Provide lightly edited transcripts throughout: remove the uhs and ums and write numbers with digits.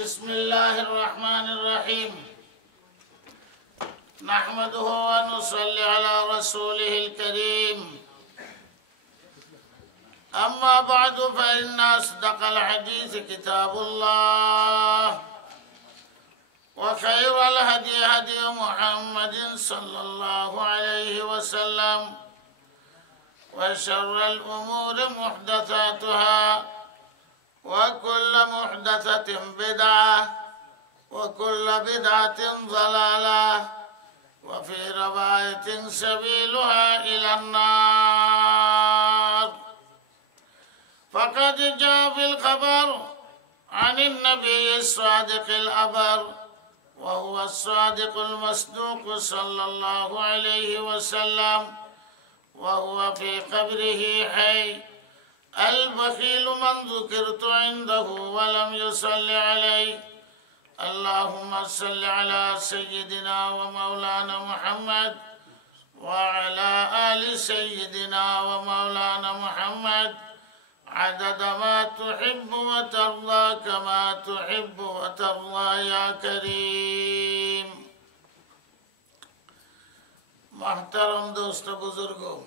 بسم الله الرحمن الرحيم نحمده ونصلي على رسوله الكريم أما بعد فإن أصدق الحديث كتاب الله وخير الهدي هدي محمد صلى الله عليه وسلم وشر الأمور محدثاتها وكل محدثة بدعة وكل بدعة ضلالة وفي رواية سبيلها إلى النار. فقد جاء في الخبر عن النبي الصادق الأبر وهو الصادق المصدوق صلى الله عليه وسلم وهو في قبره حي: البخيل من ذكرت عنده ولم يصل عليه. اللهم صل على سيدنا ومولانا محمد وعلى آل سيدنا ومولانا محمد عدد ما تحب وترضى كما تحب وترضى يا كريم. محترم دوست बुजुर्गों,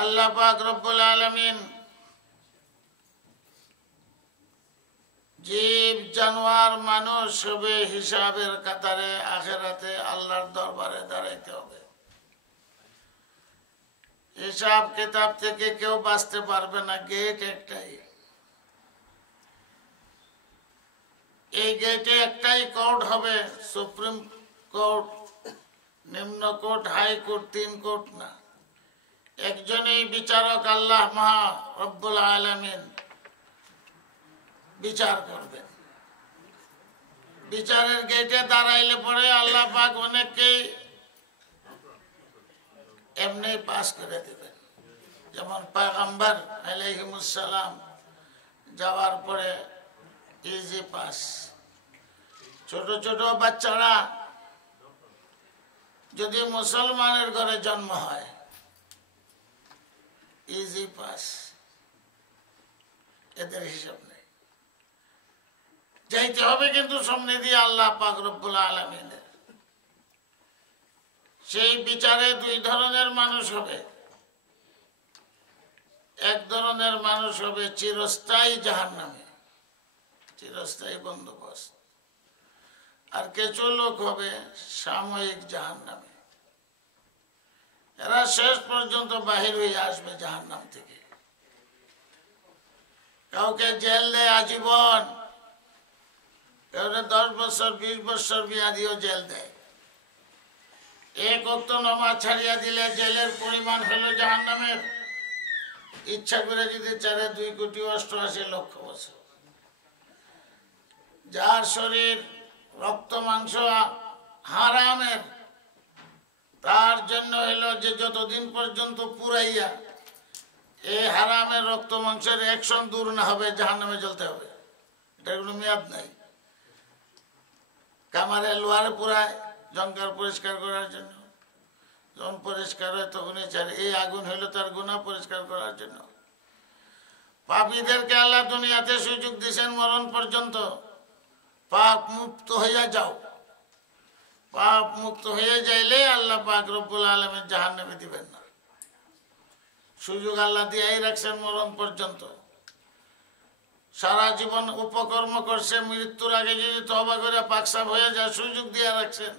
আল্লাহ পাক রব্বুল আলামিন জীব জানোয়ার মানুষ হবে হিসাবের কাতারে আখিরাতে আল্লাহর দরবারে দাঁড়াইতে হবে। হিসাব কিতাব থেকে কেউ বাঁচতে পারবে না। গেট একটাই, এই গেটে একটাই কোর্ট হবে, সুপ্রিম কোর্ট, নিম্ন কোর্ট, হাই কোর্ট, 3 কোর্ট না। একজনই বিচারক আল্লাহ মহা রব্বুল আলামিন বিচার করবেন। বিচারের গেটে দাঁড়াইলে পরে আল্লাহ পাক অনেককেই এমনি পাস করে দেবেন। যেমন পয়গম্বর আলাইহিস সালাম যাওয়ার পরে ইজি পাস। ছোট ছোট বাচ্চারা যদি মুসলমানের ঘরে জন্ম হয়, ইজি পাস, এদের হিসাব নেই। যাইতে হবে কিন্তু সামনে দিয়ে আল্লাহ পাক রব্বুল আলামিনের। সেই বিচারে 2 ধরনের মানুষ হবে। এক ধরনের মানুষ হবে চিরস্থায়ী জাহান্নামে, চিরস্থায়ী বন্দোবস্ত, আর কিছু লোক হবে সাময়িক জাহান্নামে। এরা শেষ পর্যন্ত বাহির হয়ে আসবে জাহান্নাম থেকে। কাউকে জেল দেয় আজীবন, কাউকে 10 বছর 20 বছর মেয়াদিও জেল দেয়। এক ওয়াক্ত নামাজ ছাড়িয়া দিলে জেলের পরিমাণ হলো জাহান্নামের। ইচ্ছা করে যদি চারে 2,88,00,000 বছর। যার শরীর রক্ত মাংস হারামের, তার জন্য হলো যে যতদিন পর্যন্ত পুরাইয়া এই হারামের রক্ত মাংসের অ্যাকশন দূর না হবে জাহান্নামে জ্বলতে হবে। এটা কোনো মেয়াদ নাই। কামারে লোহারে পুরায় জঙ্কার পরিষ্কার করার জন্য, যখন পরিষ্কার হয় তখনই চায়। এই আগুন হইল তার গুনাহ পরিষ্কার করার জন্য। পাপীদেরকে আল্লাহ দুনিয়াতে সুযোগ দিয়েছেন মরণ পর্যন্ত পাপ মুক্ত হইয়া যাও। পাপ মুক্ত হয়ে যাইলে আল্লাহ পাক রব্বুল আলামিন জাহান্নামে দিবেন না। সুযোগ আল্লাহ দিয়েই রাখছেন মরণ পর্যন্ত। সারা জীবন উপকর্ম করছে, মৃত্যুর আগে যদি তওবা করে পাকসাপ হয়ে যায় সুযোগ দিয়ে রাখছেন,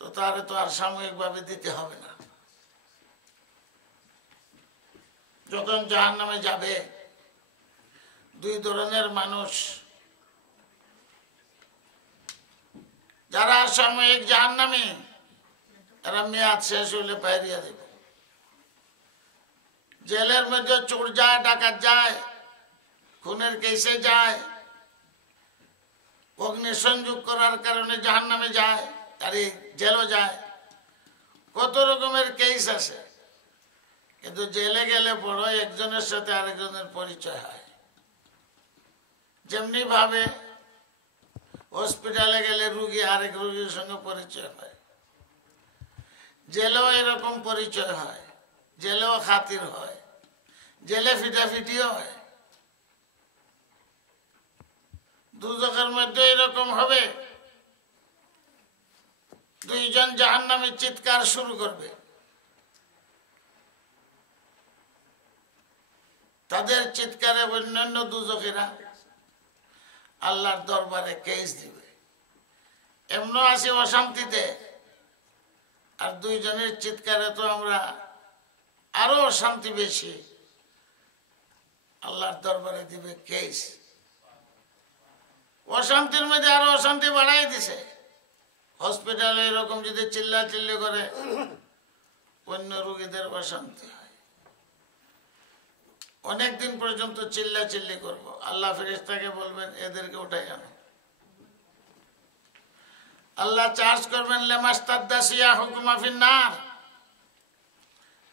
তো তারে তো আর সাময়িকভাবে দিতে হবে না। যখন জাহান্নামে যাবে 2 ধরনের মানুষ। যারা সাময়িক জাহান্নামী, এরা মেয়াদ শেষ হইলে বাইরিয়া দেবে। জেলের মধ্যে চোর যায়, ডাকাত যায়, খুনের কেসে যায়, অগ্নি সংযোগ করার কারণে জাহান্নামে যায়, আর জেলও যায়। কত রকমের কেস আছে। কিন্তু জেলে গেলে বড় একজনের সাথে আরেকজনের পরিচয় হয়। যেমনি ভাবে হসপিটালে গেলে রুগী আরেক রুগীর সঙ্গে পরিচয় হয়, জেলেও এরকম পরিচয় হয়, জেলেও খাতির হয়, জেলে ফিটাফিটিও হয়। দুজকের মধ্যে এরকম হবে, দুইজন জাহান্নামী চিৎকার শুরু করবে, তাদের চিৎকারে অন্যান্য দুজকেরা আল্লাহর দরবারে কেস দিবে। এমনও আছে অশান্তিতে, আর দুইজনের চিৎকারে তো আমরা আরো অশান্তি বেশি, আল্লাহর দরবারে দিবে কেস। অশান্তির মধ্যে আরো অশান্তি বাড়াই দিছে। হসপিটালে এরকম যদি চিল্লা চিল্লি করে অন্য রোগীদের অশান্তি হয়, অনেকদিন পর্যন্ত চিল্লা চিল্লি করবো। আল্লাহ ফেরেশতাকে বলবেন এদেরকে উঠাই আনো। আল্লাহ চার্জ করবেন লেমাস্তাদ্দাসিয়া হুকুমা ফিন্নার,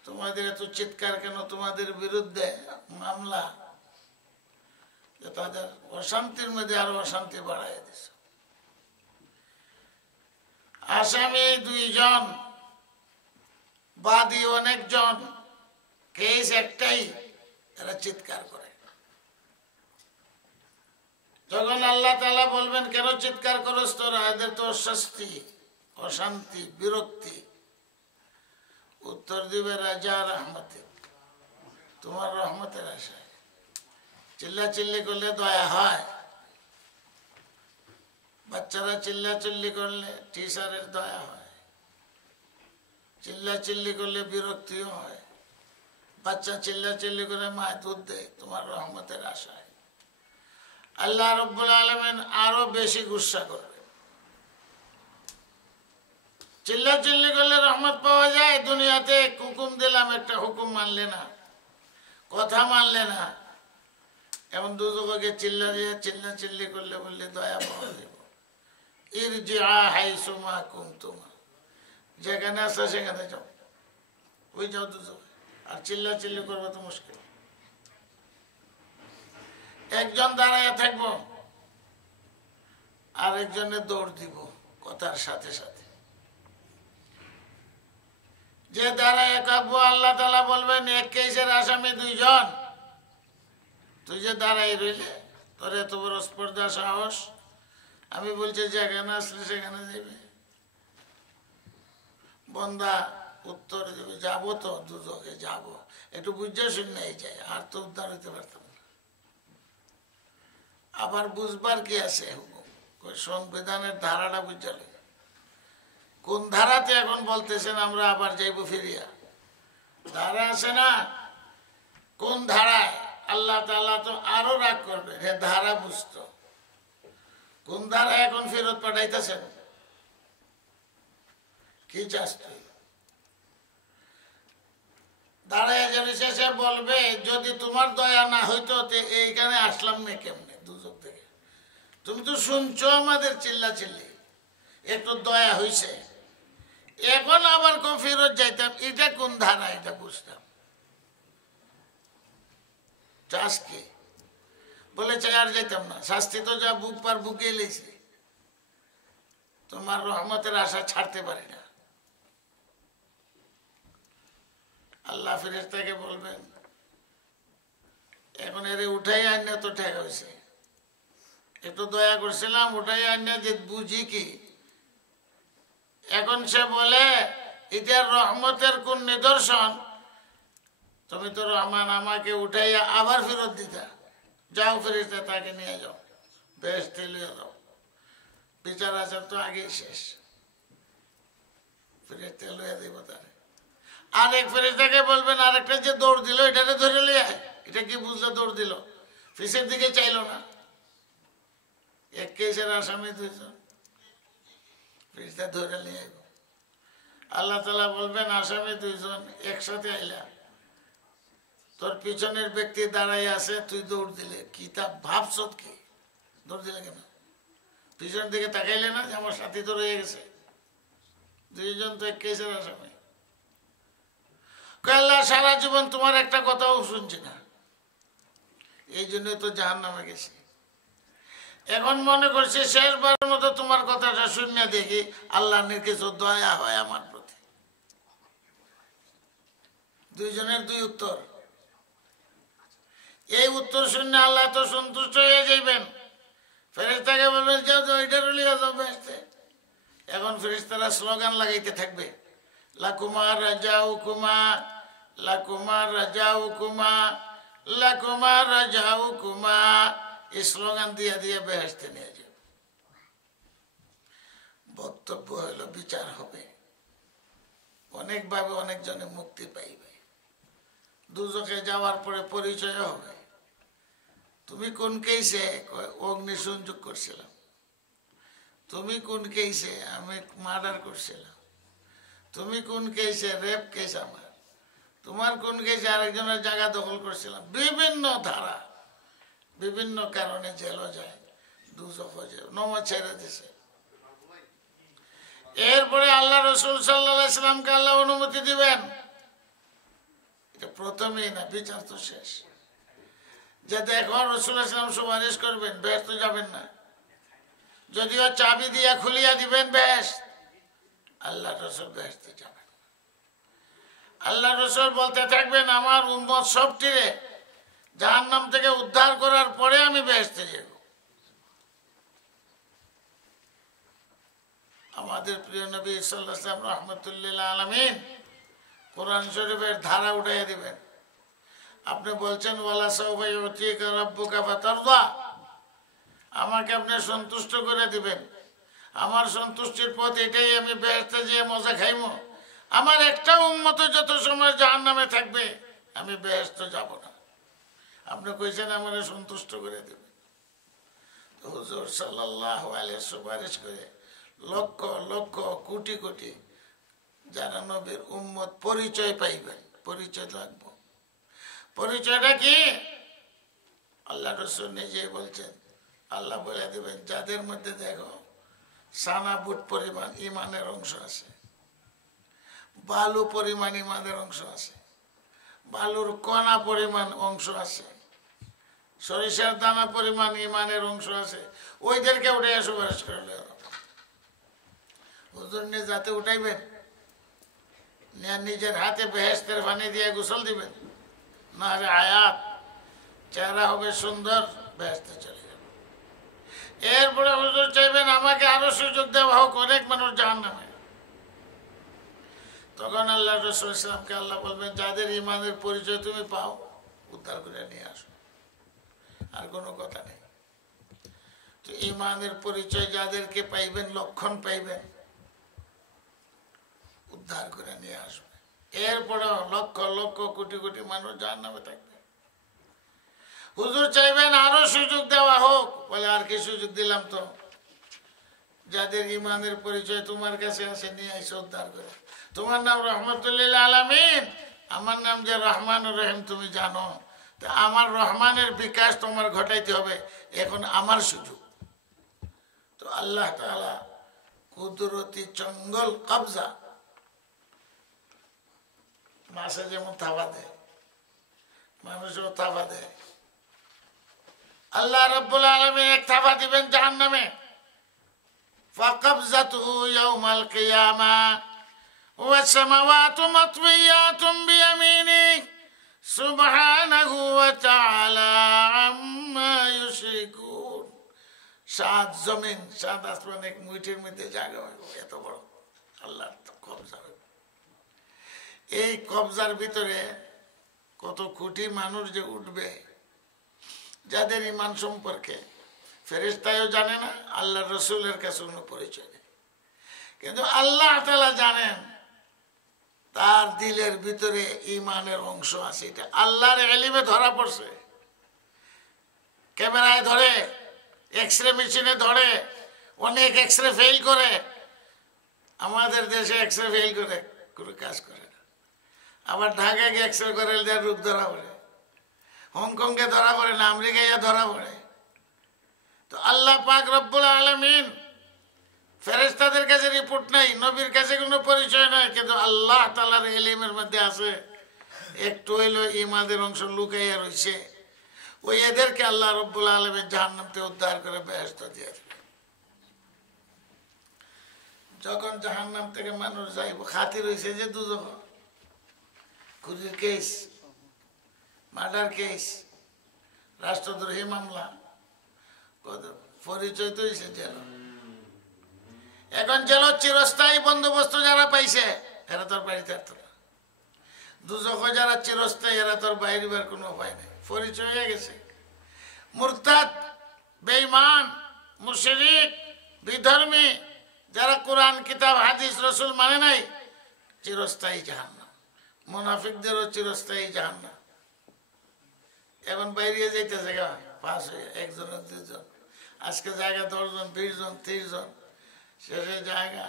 তোমাদের এত চিৎকার কেন, তোমাদের বিরুদ্ধে মামলা, যে তাদের অশান্তির মধ্যে আরো অশান্তি বাড়াই দিছে। আসামি দুইজন, বাদী অনেকজন, কেস একটাই, এরা চিৎকার করে। যখন আল্লাহ তাআলা বলবেন কেন চিৎকার করস তোরা, এদের তো শাস্তি, অশান্তি, বিরক্তি, উত্তর দিবে রাজা রহমতে, তোমার রহমতের আশায়। চিল্লা চিল্লি করলে দয়া হয়, বাচ্চারা চিল্লা চিল্লি করলে টিচারের দয়া হয়, চিল্লা চিল্লি করলে বিরক্তিও হয়, বাচ্চা চিল্লা চিল্লি করে মায় দুধ দেয়, তোমার রহমতের আশায়। আল্লাহ রাব্বুল আলামিন আরো বেশি গুসা করবে। চিল্লা চিল্লি করলে রহমত পাওয়া যায়। দুনিয়াতে হুকুম দিলাম, একটা হুকুম মানলে না, কথা মানলে না, এমন দুজকে চিল্লা দিয়ে চিল্লা চিল্লি করলে বললে দয়া পাওয়া যাব। ইরজিআ হাইসুমা কুনতুমা, যেখানে আসা সেখানে যাও, ওই যাও দুজকে। আর চিল্লা চিল্লি করবো তো মুশকিল। একজন দাঁড়ায় থাকবো, আরেকজনে দৌড় দিব কথার সাথে সাথে। যে দাঁড়ায় থাকবো আল্লাহ তাআলা বলবেন এক কেসের আসামি দুইজন, তুই যে দাঁড়াই রইলে, তোর এত বড় স্পর্ধা সাহস, আমি বলছি যেখানে আসলে সেখানে যাবে। বন্দা উত্তর দেবে যাবো তো দুজকে যাবো, একটু বুঝে শুনে যায়, আর তো উদ্ধার হইতে পারতাম না। আবার বুঝবার কি আছে, সংবিধানের ধারাটা বুঝালে কোন ধারাতে এখন বলতেছেন আমরা আবার যাইব ফিরিয়া, ধারা আছে না, কোন ধারায় আল্লাহ তাআলা তো আরো রাগ করবে, হে ধারা বুঝতো কোন ধারা এখন ফেরত পাঠাইতেছেন। কি চাস তুই? দাঁড়ায় জানি শেষে বলবে যদি তোমার দয়া না হইতো এইখানে আসলাম না কেমনে দুজক থেকে, তুমি তো শুনছো আমাদের চিল্লা চিল্লি, একটু দয়া হইছে, এখন আবার ফেরত যাইতাম, এটা কোন ধারা, এটা বুঝতাম। চাষ কি বলে চাই আর যাইতাম না, শাস্তি তো যা বুক পার বুকে লেছে, তোমার রহমতের আশা ছাড়তে পারি না। আল্লাহ ফেরেশতাকে বলবেন এখন এর উঠাই আইনা তো ঠেক হয়েছে, একটু দয়া করছিলাম উঠাই আইনা যে বুঝি কি। এখন সে বলে এটার রহমতের কোন নিদর্শন, তুমি তো রহমান, আমাকে উঠাইয়া আবার ফেরত দিতা, যাও ফেরেশতা তাকে নিয়ে যাও, বেহেশতে নিয়ে যাও, বিচার আচার তো আগেই শেষ, ফেরেশতা লইয়া দিব তারে। আরেক ফেরেশতাকে বলবেন আরেকটা যে দৌড় দিল এটাকে ধরে লিয়ে আয়, এটা কি বুঝলো দৌড় দিল, ফিসের দিকে চাইলো না। এক কেসের আসামি দুইজন, ফেরেশতা ধরে নিয়ে আইব। আল্লাহ তাআলা বলবেন আসামি দুইজন একসাথে আইলা, তোর পিছনের ব্যক্তি দাঁড়াই আছে, তুই দৌড় দিলে, কি তা ভাবছ কি, দৌড় দিলে কেন, পিছনের দিকে তাকাইলে না যে আমার সাথী তো রয়ে গেছে, দুইজন তো এক কেসের আসামি। আল্লাহ সারা জীবন তোমার একটা কথাও শুনছি না, এই জন্যই তো জাহান্নামে গেছি, এখন মনে করছি শেষবারের মতো তোমার কথাটা শুনে দেখি আল্লাহর কিছু দয়া হয় আমার প্রতি। দুইজনের দুই উত্তর, এই উত্তর শুনে আল্লাহ তো সন্তুষ্ট হয়ে যাইবেন, ফেরেশতাকে বলবেন যাও তো এটা লিয়ে যাও বেহেশতে। এখন ফেরেশতারা স্লোগান লাগাইতে থাকবে, লাকুমা রাজাউকুমা, লাকুমা রাজাউকুমা, লাকুমা রাজাউকুমা, এই স্লোগান দিয়ে দিয়ে বেহেশতে নিয়ে যাবে। বক্তব্য হলো বিচার হবে, অনেকভাবে অনেকজনে মুক্তি পাইবে। দুজকে যাওয়ার পরে পরিচয় হবে, তুমি কোন কেসে? অগ্নি সংযোগ করছিলাম। তুমি কোন কেসে? আমি মার্ডার করছিলাম। তুমি কোন কেসে? রেপ কেস আমার। তোমার কোন কেসে? আরেকজনের জায়গা দখল করছিলাম। বিভিন্ন ধারা, বিভিন্ন কারণে জেলও যায়, দুজক যায়, নমা ছেড়ে দিছে। এরপরে আল্লাহ রসুল সাল্লাল্লাহু আলাইহি সাল্লামকে আল্লাহ অনুমতি দিবেন। এটা প্রথমেই না, বিচার তো শেষ। যে দেখো রসুল সাল্লাম সুপারিশ করবেন, বেহেশতে যাবেন না। যদিও চাবি দিয়া খুলিয়া দিবেন বেহেশত, আল্লাহ রসুল বেহেশতে যাবেন। আল্লাহ রসুল বলতে থাকবেন আমার উম্মত সবটিরে জাহান্নাম থেকে উদ্ধার করার পরে আমি বেহেশতে যাব। আমাদের প্রিয় নবী সাল্লাল্লাহু আলাইহি ওয়াসাল্লাম রাহমাতুল্লিল আলামিন কোরআন শরীফের ধারা উঠাইয়া দিবেন। আপনি বলছেন ওয়ালা সাওফা ইউতিকা রাব্বুকা ফাতারদা, আমাকে আপনি সন্তুষ্ট করে দিবেন। আমার সন্তুষ্টির পথ এটাই, আমি বেহেশতে যেয়ে মজা খাইমো। আমার একটা উম্মত যত সময় জাহান্নামে থাকবে আমি বেহেশতে যাব না। আপনি কইছেন আমার সন্তুষ্ট করে দিবেন। তো হুজুর সাল্লাল্লাহু আলাইহি সুপারিশ করে লক্ষ লক্ষ কোটি কোটি যারা নবীর উম্মত পরিচয় পাইবেন। পরিচয় লাগবে। পরিচয়টা কি? আল্লাহ রসুল নিজে বলছেন, আল্লাহ বলে দেবেন যাদের মধ্যে দেখো সানা বুট পরিমাণ ইমানের অংশ আছে, বালু পরিমাণ ইমানের অংশ আছে, বালুর কণা পরিমাণ অংশ আছে, সরিষার দানা পরিমাণ ইমানের অংশ আছে, ওইদেরকে উঠে সুপারিশ করলে হুজুর নিয়ে যাতে উঠাইবেন, নিজের হাতে বেহেশতের পানি দিয়ে গোসল দিবেন, না হলে আয়াত চেহারা হবে সুন্দর, বেহেশতে চলে যাবে। এরপরে হুজুর চাইবেন আমাকে আরো সুযোগ দেওয়া হোক, অনেক মানুষ জাহান্নামে। তখন আল্লাহ রাসূল ইসলামকে আল্লাহ বলবেন যাদের ইমানের পরিচয় তুমি পাও উদ্ধার করে নিয়ে আসো, আর কোনো কথা নেই। তো ইমানের পরিচয় যাদেরকে পাইবেন, লক্ষণ পাইবেন, উদ্ধার করে নিয়ে আসবে। এরপরে লক্ষ লক্ষ কোটি কোটি মানুষ জাহান্নামে থাকবে। হুজুর চাইবেন আরো সুযোগ দেওয়া হোক, বলে আর কি সুযোগ দিলাম তো, যাদের ইমানের পরিচয় তোমার কাছে আসে নিয়ে এসে উদ্ধার করে। তোমার নাম রহমতুল্লিল আলামিন, আমার নাম যে রহমান রহিম তুমি জানো, তা আমার রহমানের বিকাশ তোমার ঘটাইতে হবে, এখন আমার সুযোগ। তো আল্লাহ তাআলা কুদরতি চঙ্গল কবজা, মাসে যেমন থাবা দেয় মানুষও থাবা দেয়, আল্লাহ রাব্বুল আলামিন এক থাবা দিবেন জাহান্নামে। ফাকবজাতুহু ইয়াউমাল কিয়ামা ওয়াস সামাওয়াতু মাতওয়িয়াতুম বিয়ামিনি সুবহানাহু ওয়া তাআলা আম্মা ইউশরিকুন। সাত জমিন সাত আসমান এক মুঠির মধ্যে জায়গা হবে, এত বড় আল্লাহর কবজা। এই কবজার ভিতরে কত কোটি মানুষ যে উঠবে, যাদের ইমান সম্পর্কে ফেরেশতাও জানে না, আল্লাহ রসুলের কাছে কোনো পরিচয় নেই, কিন্তু আল্লাহ তাআলা জানেন তার দিলের ভিতরে ইমানের অংশ আছে। এটা আল্লাহর ইলমে ধরা পড়ছে। ক্যামেরায় ধরে, এক্সরে মেশিনে ধরে, অনেক এক্সরে ফেল করে। আমাদের দেশে এক্সরে ফেল করে কোনো কাজ করে না। আবার ঢাকায় গিয়ে এক্সরে করে রূপ ধরা পড়ে, হংকংকে ধরা পড়ে না, আমেরিকায় ধরা পড়ে। তো আল্লাহ পাক রব্বুল আলামিন ফেরেশতাদের কাছে রিপোর্ট নাই, নবীর কাছে কোনো পরিচয় নাই, কিন্তু আল্লাহ তাআলার ইলমের মধ্যে আছে একটু হইলো ইমানের অংশ লুকাইয়া রয়েছে। ওই এদেরকে আল্লাহ রব্বুল আলামিন জাহান্নাম থেকে উদ্ধার করে বেহেশত দিয়ে দেবে। যখন জাহান্নাম থেকে মানুষ যাইব, খাতির হয়েছে যে দুজক, খুনির কেস, মার্ডার কেস, রাষ্ট্রদ্রোহী মামলা, পরিচয় তো হয়েছে জেল। এখন জেল চিরস্থায়ী বন্দোবস্ত যারা পাইছে এরা তোর বাড়িতে আসতো না। দুজক যারা চিরস্থায়ী এরা তোর বাইরেবার কোনো উপায় নেই, পরিচয় হয়ে গেছে। মুরতাদ, বেঈমান, মুশরিক, বিধর্মী যারা কোরআন কিতাব হাদিস রসুল মানে নাই, চিরস্থায়ী জাহান্নাম। মুনাফিকদেরও চিরস্থায়ী জাহান্নাম। এখন বাইরে যাইতেছে গা পাস হয়ে, একজনের দুজন, আজকে জায়গা 10 জন 20 জন 30 জন, শেষে জায়গা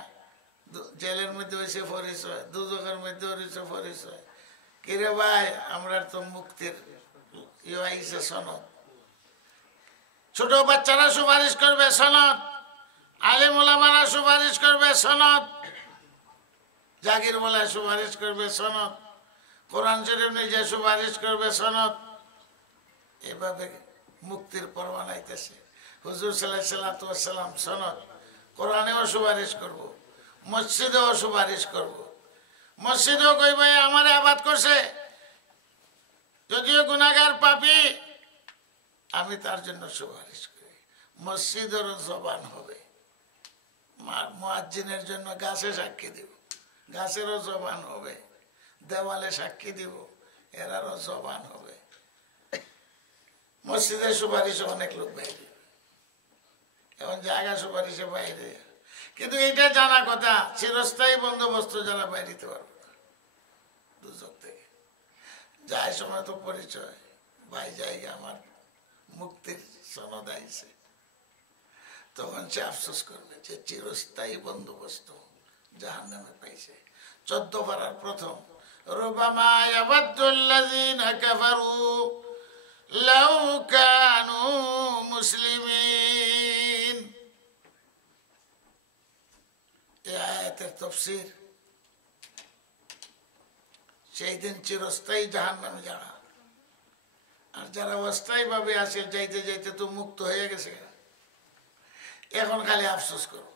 জেলের মধ্যে হয়েছে পরিচয়, দুজকের মধ্যে হয়েছে পরিচয়। কিরে ভাই, আমরা তো মুক্তির ইয়ে সনদ। ছোট বাচ্চারা সুপারিশ করবে সনদ, আলেম ওলামারা সুপারিশ করবে সনদ, জাগির বলা সুপারিশ করবে সনদ, কোরআন শরীফ নিজে সুপারিশ করবে সনদ। এভাবে মুক্তির পরোয়া নাইতেছে। হুজুর সাল্লাল্লাহু আলাইহি সাল্লাম সনদ, কোরআনেও সুপারিশ করব, মসজিদেও সুপারিশ করব। মসজিদেও কইবে আমারে আবাদ করছে, যদিও গুনাহগার পাপী, আমি তার জন্য সুপারিশ করি। মসজিদেরও জবান হবে, মুয়াজ্জিনের জন্য গাছে সাক্ষী দিব, গাছেরও জবান হবে, দেওয়ালে সাক্ষী দিব, এরারও জবান হবে। মসজিদের সুপারিশে অনেক লোক বাইরে, এখন জায়গা সুপারিশে বাইরে। কিন্তু এটা জানা কথা, চিরস্থায়ী বন্দোবস্ত যারা বাইরিতে পারবে না দুজক থেকে। যায় সময় তো পরিচয়, ভাই জায়গা আমার মুক্তির সনদ আইছে, তখন সে আফসোস করবে যে চিরস্থায়ী বন্দোবস্ত জাহান্নামে পাইছে। 14 পারার প্রথম, রুবামা ইয়াওয়াদ্দুল্লাযীনা কাফারু লাউ কানু মুসলিমিন। এই আয়াতের তাফসীর, সেই দিন চিরস্থায়ী জাহান্নামে যারা, আর যারা অস্থায়ী ভাবে আসে যাইতে যাইতে তো মুক্ত হয়ে গেছে, এখন খালি আফসোস করব।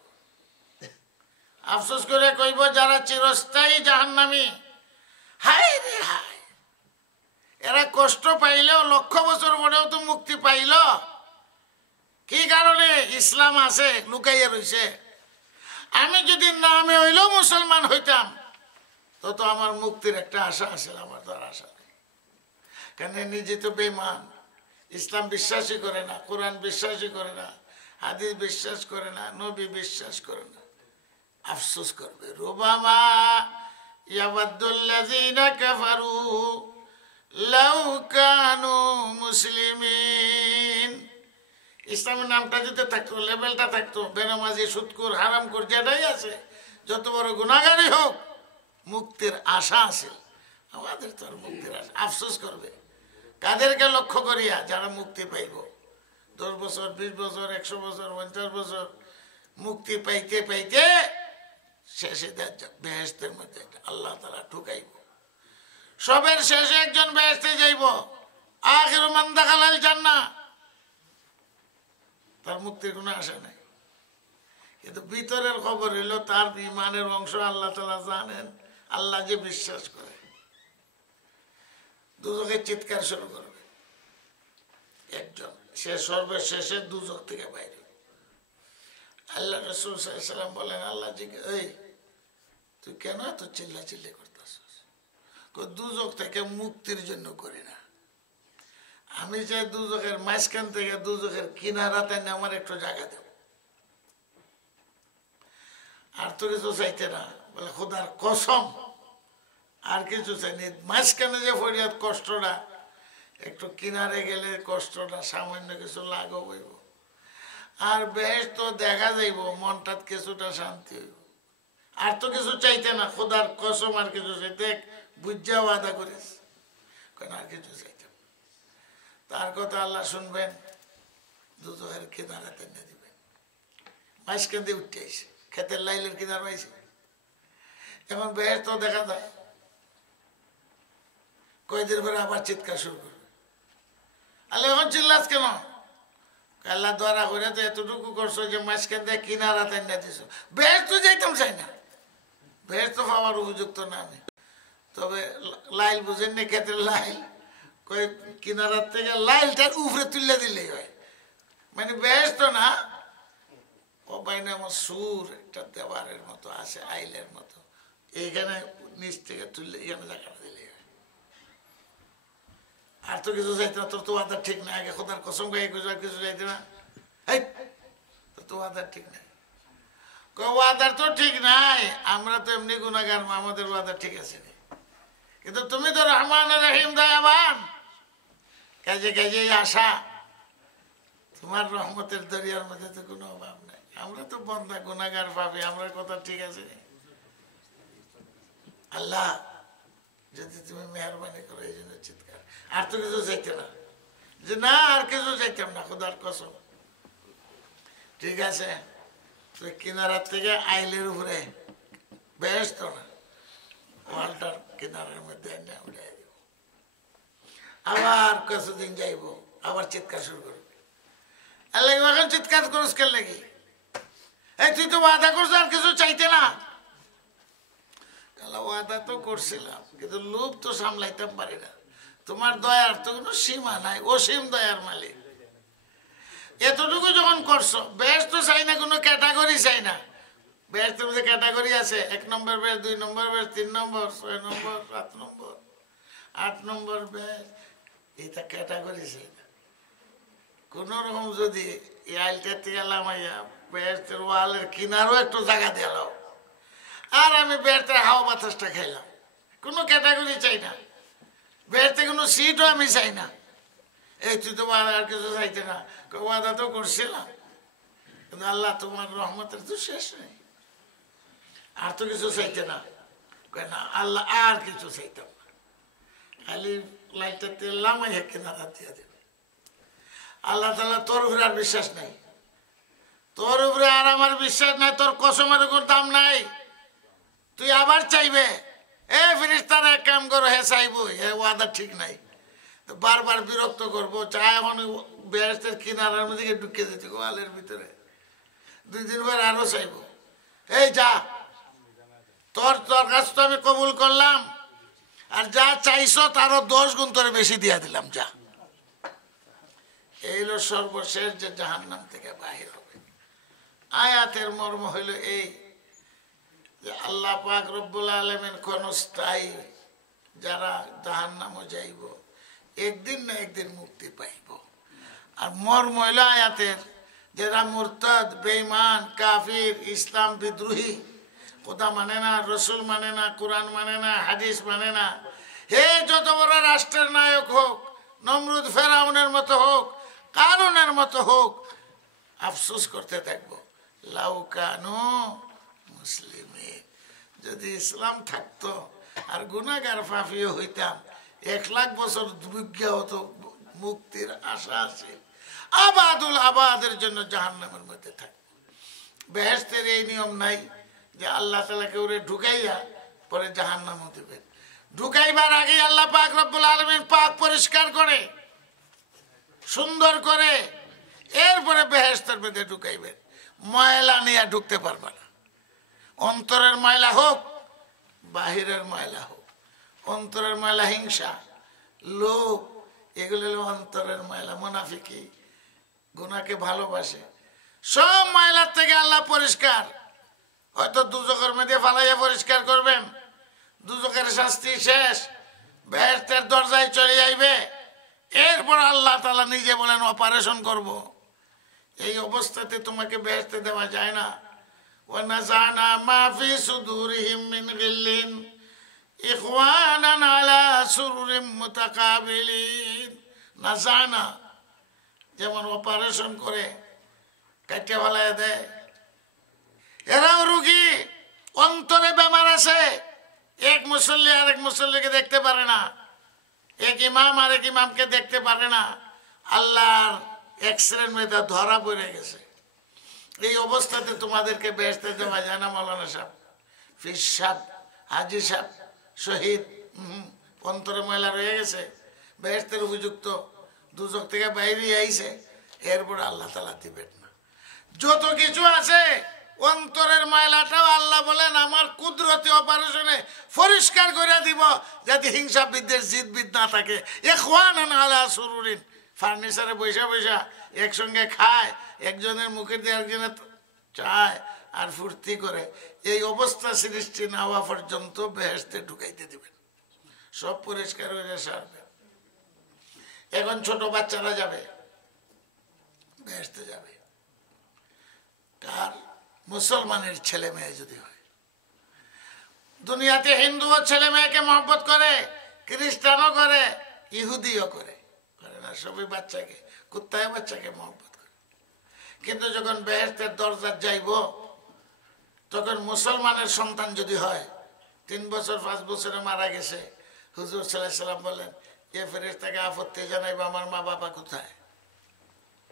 আফসোস করে কইব যারা চিরস্থায়ী জাহান্নামী, হায় রে হায়, এরা কষ্ট পাইলেও 1,00,000 বছর পরেও তো মুক্তি পাইল, কি কারণে? ইসলাম আছে লুকাইয়া রইছে। আমি যদি নামে হইলেও মুসলমান হইতাম তো আমার মুক্তির একটা আশা আছে, আমার তো আর আশা নেই। কেন? নিজে তো বেঈমান, ইসলাম বিশ্বাসই করে না, কোরআন বিশ্বাসই করে না, হাদিস বিশ্বাস করে না, নবী বিশ্বাস করে না। আফসোস করবে, রুবামা ইয়াওয়াদ্দুল্লাযীনা কাফারু লাউ কানু মুসলিমিন। ইসলামের নামটা যদি থাকতো, লেভেলটা থাকতো, বেনামাজি, সুদখোর, হারামখোর যেটাই আছে, যত বড় গুনাহগারই হোক, মুক্তির আশা আছে। আমাদের তো আর মুক্তির আশা। আফসোস করবে কাদেরকে লক্ষ্য করিয়া? যারা মুক্তি পাইব 10 বছর 20 বছর 100 বছর 50 বছর মুক্তি পাইতে পাইতে শেষে বেহেশতের মধ্যে আল্লাহ তাআলা ঢুকাইব। সবের শেষে একজন বেহেশতে যাইব, আখিরু মান দাখালাল জান্নাহ। তার মুক্তির কোনো আশা নাই। কিন্তু ভিতরের খবর হইল তার ঈমানের অংশ আল্লাহ তাআলা জানেন। আল্লাহ যে বিশ্বাস করে, দুজকে চিৎকার শুরু করবে একজন, সে সর্বশেষে দুজক থেকে বাইরে। আল্লাহ রাসূল সাল্লাল্লাহু আলাইহি ওয়াসাল্লাম বলেন, আল্লাহ জি, এই তুই কেন এত চিল্লাচিল্লি করতেছিস? দুজক থেকে মুক্তির জন্য করি না, আমি চাই দুজকের মাঝখান থেকে, দুজকের কিনারাতে আমার একটু জায়গা দেব, আর তো কিছু চাইতে না। বলে খোদার কসম আর কিছু চাইনি, মাঝখানে যে ফরিয়াদ কষ্টটা, একটু কিনারে গেলে কষ্টটা সামান্য কিছু লাঘব হইব, আর বেশ তো দেখা যাইব, মনটা কিছুটা শান্তি হইব। আর তো কিছু চাইতে না, খোদার কসম আর কিছু চাইতে, বুঝাও আদা করিস, কেন আর কিছু চাইতে। তার কথা আল্লাহ শুনবেন, দুজকের কিনারাতে নিয়ে দিবেন। মাঝখান দিয়ে উঠতে আইসে, ক্ষেতের লাইলের কিনার পাইছে। এখন বেশ তো দেখা যায়, কয়েকদিন পরে আবার চিৎকার শুরু করবে, আল্লাহ এখন চিল্লাস কেন? আল্লাহ দোয়া করে তো এতটুকু করছো যে মাঝখান দিয়ে কিনারাতে নিয়ে দিছ। বেশ তো যাইতাম চাই না, বেশ তো পাওয়ার উপযুক্ত না আমি। তবে লাইল বুঝেননি, ক্ষেতের লাইল, কিনারার থেকে লাইলটার উপরে তুলে দিলেই হয়, মানে বেহেশত না, ও বাইনে আমার সুর একটা দেওয়ারের মতো আছে, আইলের মতো, এইখানে নিচ থেকে তুললে এখানে জায়গা দিলে, আর তো কিছু চাইতে না। তোর তো আদার ঠিক নাই, আগে খোদার কসম গায়ে কিছু চাইতে না, তোর তো আদার ঠিক নাই। ওয়াদার তো ঠিক নাই, আমরা তো এমনি গুনাহগার, আমাদের ওয়াদা ঠিক আছে, কিন্তু তুমি তো রহমান রহিম দয়াবান, কাজে কাজে আশা, তোমার রহমতের দরিয়ার মধ্যে তো কোনো অভাব নাই। আমরা তো বন্দা গুনাহগার পাবে, আমরা কথা ঠিক আছে। আল্লাহ যদি তুমি মেহরবানি করো, এই জন্য চিৎকার। আর তো কিছু চাইতে না, যে না আর কিছু চাইতাম না, খোদার কসম। ঠিক আছে, তুই কিনারার থেকে আইলের উপরে বেহেশত না, ওয়ালটার কিনারের মধ্যে উঠে দিব। আবার কিছুদিন যাইব, আবার চিৎকার শুরু করবি। আল্লাহ এখন চিৎকার করস কেন লাগি? এই তুই তো ওয়াদা করছিস আর কিছু চাইতে না। ওয়াদা তো করছিলাম, কিন্তু লোভ তো সামলাইতে পারি না। তোমার দয়ার তো কোনো সীমা নাই, অসীম দয়ার মালিক। এতটুকু যখন করছো, বেশ তো চাই না, কোনো ক্যাটাগরি চাই না। বেহেশতের মধ্যে ক্যাটাগরি আছে, 1 নম্বর বেশ, 2 নম্বর বেশ, 3 নম্বর, 6 নম্বর, 7 নম্বর, 8 নম্বর বেশ, এটা ক্যাটাগরি চাই না। কোন রকম যদি এই আইলটা থেকে লামাইয়া বেহেশতের ওয়ালের কিনারও একটু জায়গা দিলাম, আর আমি বেহেশতের হাওয়া বাতাসটা খাইলাম, কোনো ক্যাটাগরি চাই না। বেহেশতে কোনো সিটও আমি চাই না। এই তুই তো আর কিছু চাইতে না, ওয়াদা তো করছিলাম, কিন্তু আল্লাহ তোমার রহমতের তো শেষ নেই, আর তো কিছু চাইতে না। না আল্লাহ আর কিছু চাইতাম না, খালি লাইটটা তেল লামাই কিনারা দিয়ে দেবে। আল্লাহ তাআলা তোর উপরে আর বিশ্বাস নাই, তোর উপরে আর আমার বিশ্বাস নাই, তোর কসমের কোনো দাম নাই। তুই আবার চাইবে, এ ফেরেশতারা এক কাম করো, হে চাইবো, হে ওয়াদা ঠিক নাই, বারবার বিরক্ত করবো। চাই এখন বেহেশতের কিনারার মধ্যে ঢুকে যেতে ওয়ালের ভিতরে, 2 দিন পর আরো চাইবো। এই যা, তোর কাছ তো আমি কবুল করলাম, আর যা চাইছো তারও 10 গুণ তোরে বেশি দিয়া দিলাম, যা। এই হলো সর্বশেষ যে জাহান্নাম থেকে বাহির হবে। আয়াতের মর্ম হইল এই যে আল্লাহ পাক রব্বুল আলামিন ক্ষণস্থায়ী যারা জাহান্নামে যাইব, একদিন না একদিন মুক্তি পাইব। আর মর্ম হইল আয়াতের যারা মুরতাদ, বেঈমান, কাফির, ইসলাম বিদ্রোহী, খোদা মানে না, রসুল মানে না, কোরআন মানে না, হাদিস মানে না, হে যত বড় রাষ্ট্রের নায়ক হোক, নমরুদ ফেরাউনের মতো হোক, কারুনের মতো হোক, আফসোস করতে থাকবো, লাউ কানু মুসলিমিন, যদি ইসলাম থাকতো আর গুনাহগার পাপীও হইতাম, 1 লাখ বছর দুর্ভিক্ষ হতো, মুক্তির আশা আছে, আবাদুল আবাদের জন্য জাহান্নামের মধ্যে থাকবো। বেহেশতের এই নিয়ম নাই যে আল্লাহ তাআলা কেউ ঢুকাইয়া পরে জাহান্নামে দিবেন। ঢুকাইবার আগে আল্লাহ পাক রব্বুল আলামিন পাক পরিষ্কার করে, সুন্দর করে, এরপরে বেহেশতের মধ্যে ঢুকাইবেন। ময়লা নিয়ে ঢুকতে পারবে না, অন্তরের ময়লা হোক, বাহিরের ময়লা হোক। অন্তরের ময়লা হিংসা, লোভ, এগুলো হলো অন্তরের ময়লা। মুনাফিকি, গুনাহকে ভালোবাসে, সব ময়লার থেকে আল্লাহ পরিষ্কার। হয়তো দুজকের মধ্যে ফালাইয়া পরিষ্কার করবেন, দুজকের শাস্তি শেষ, বেহেশতের দরজায় চলে যাইবে। এরপর আল্লাহ তাআলা নিজে বলেন অপারেশন করব। এই অবস্থাতে তোমাকে বেহেশতে দেওয়া যায় না। ওয়ানাযানা মা ফি সুদুরিহিম মিন গিল্লিন ইখওয়ানান আলা সুরুরিম মুতাকাবিলিন। নাযানা যেমন অপারেশন করে কাটে ফেলায় দেয়, এরাও রোগী, অন্তরে বেমার আছে। এক মুসল্লি আরেক মুসল্লিকে দেখতে পারে না, এক ইমাম আরেক ইমামকে দেখতে পারে না। আল্লাহর এক্সরের মধ্যে ধরা পড়ে গেছে। এই অবস্থাতে তোমাদেরকে বেহেশতে দেওয়া যায় না। মাওলানা সাহেব, ফির সাহেব, হাজি সাহেব, শহীদ, অন্তরে ময়লা রয়ে গেছে, বেহেশতের উপযুক্ত, দুজক থেকে বাইরে আইছে, এরপর আল্লাহ তাআলা দিবেন না। যত কিছু আছে অন্তরের ময়লাটাও আল্লাহ বলেন আমার কুদরতি অপারেশনে পরিষ্কার করে দিব, যাতে হিংসা বিদ্বেষ জিদ বিদ না থাকে। ইখওয়ানান আলা সুরুরিন ফার্নিচারে বৈশা বৈশা একসঙ্গে খায়, একজনের মুখের দিয়ে একজনের চায় আর ফুর্তি করে। এই অবস্থা সৃষ্টি না হওয়া পর্যন্ত বেহেশতে ঢুকাইতে দিবেন, সব পরিষ্কার হয়ে সারবে। এখন ছোট বাচ্চারা যাবে, বেহেশতে যাবে কার? মুসলমানের ছেলে মেয়ে যদি হয়। দুনিয়াতে হিন্দুও ছেলে মেয়েকে মহব্বত করে, খ্রিস্টানও করে, ইহুদিও করে না, সবই বাচ্চাকে, কুত্তায় বাচ্চাকে মহব্বত করে। কিন্তু যখন বেহেশতের দরজার যাইব, তখন মুসলমানের সন্তান যদি হয়, 3 বছর 5 বছরে মারা গেছে, হুজুর সাল্লাল্লাহু আলাইহি সাল্লাম বলেন, এ ফেরেশতাকে আপত্তি জানাইব, আমার মা বাবা কোথায়?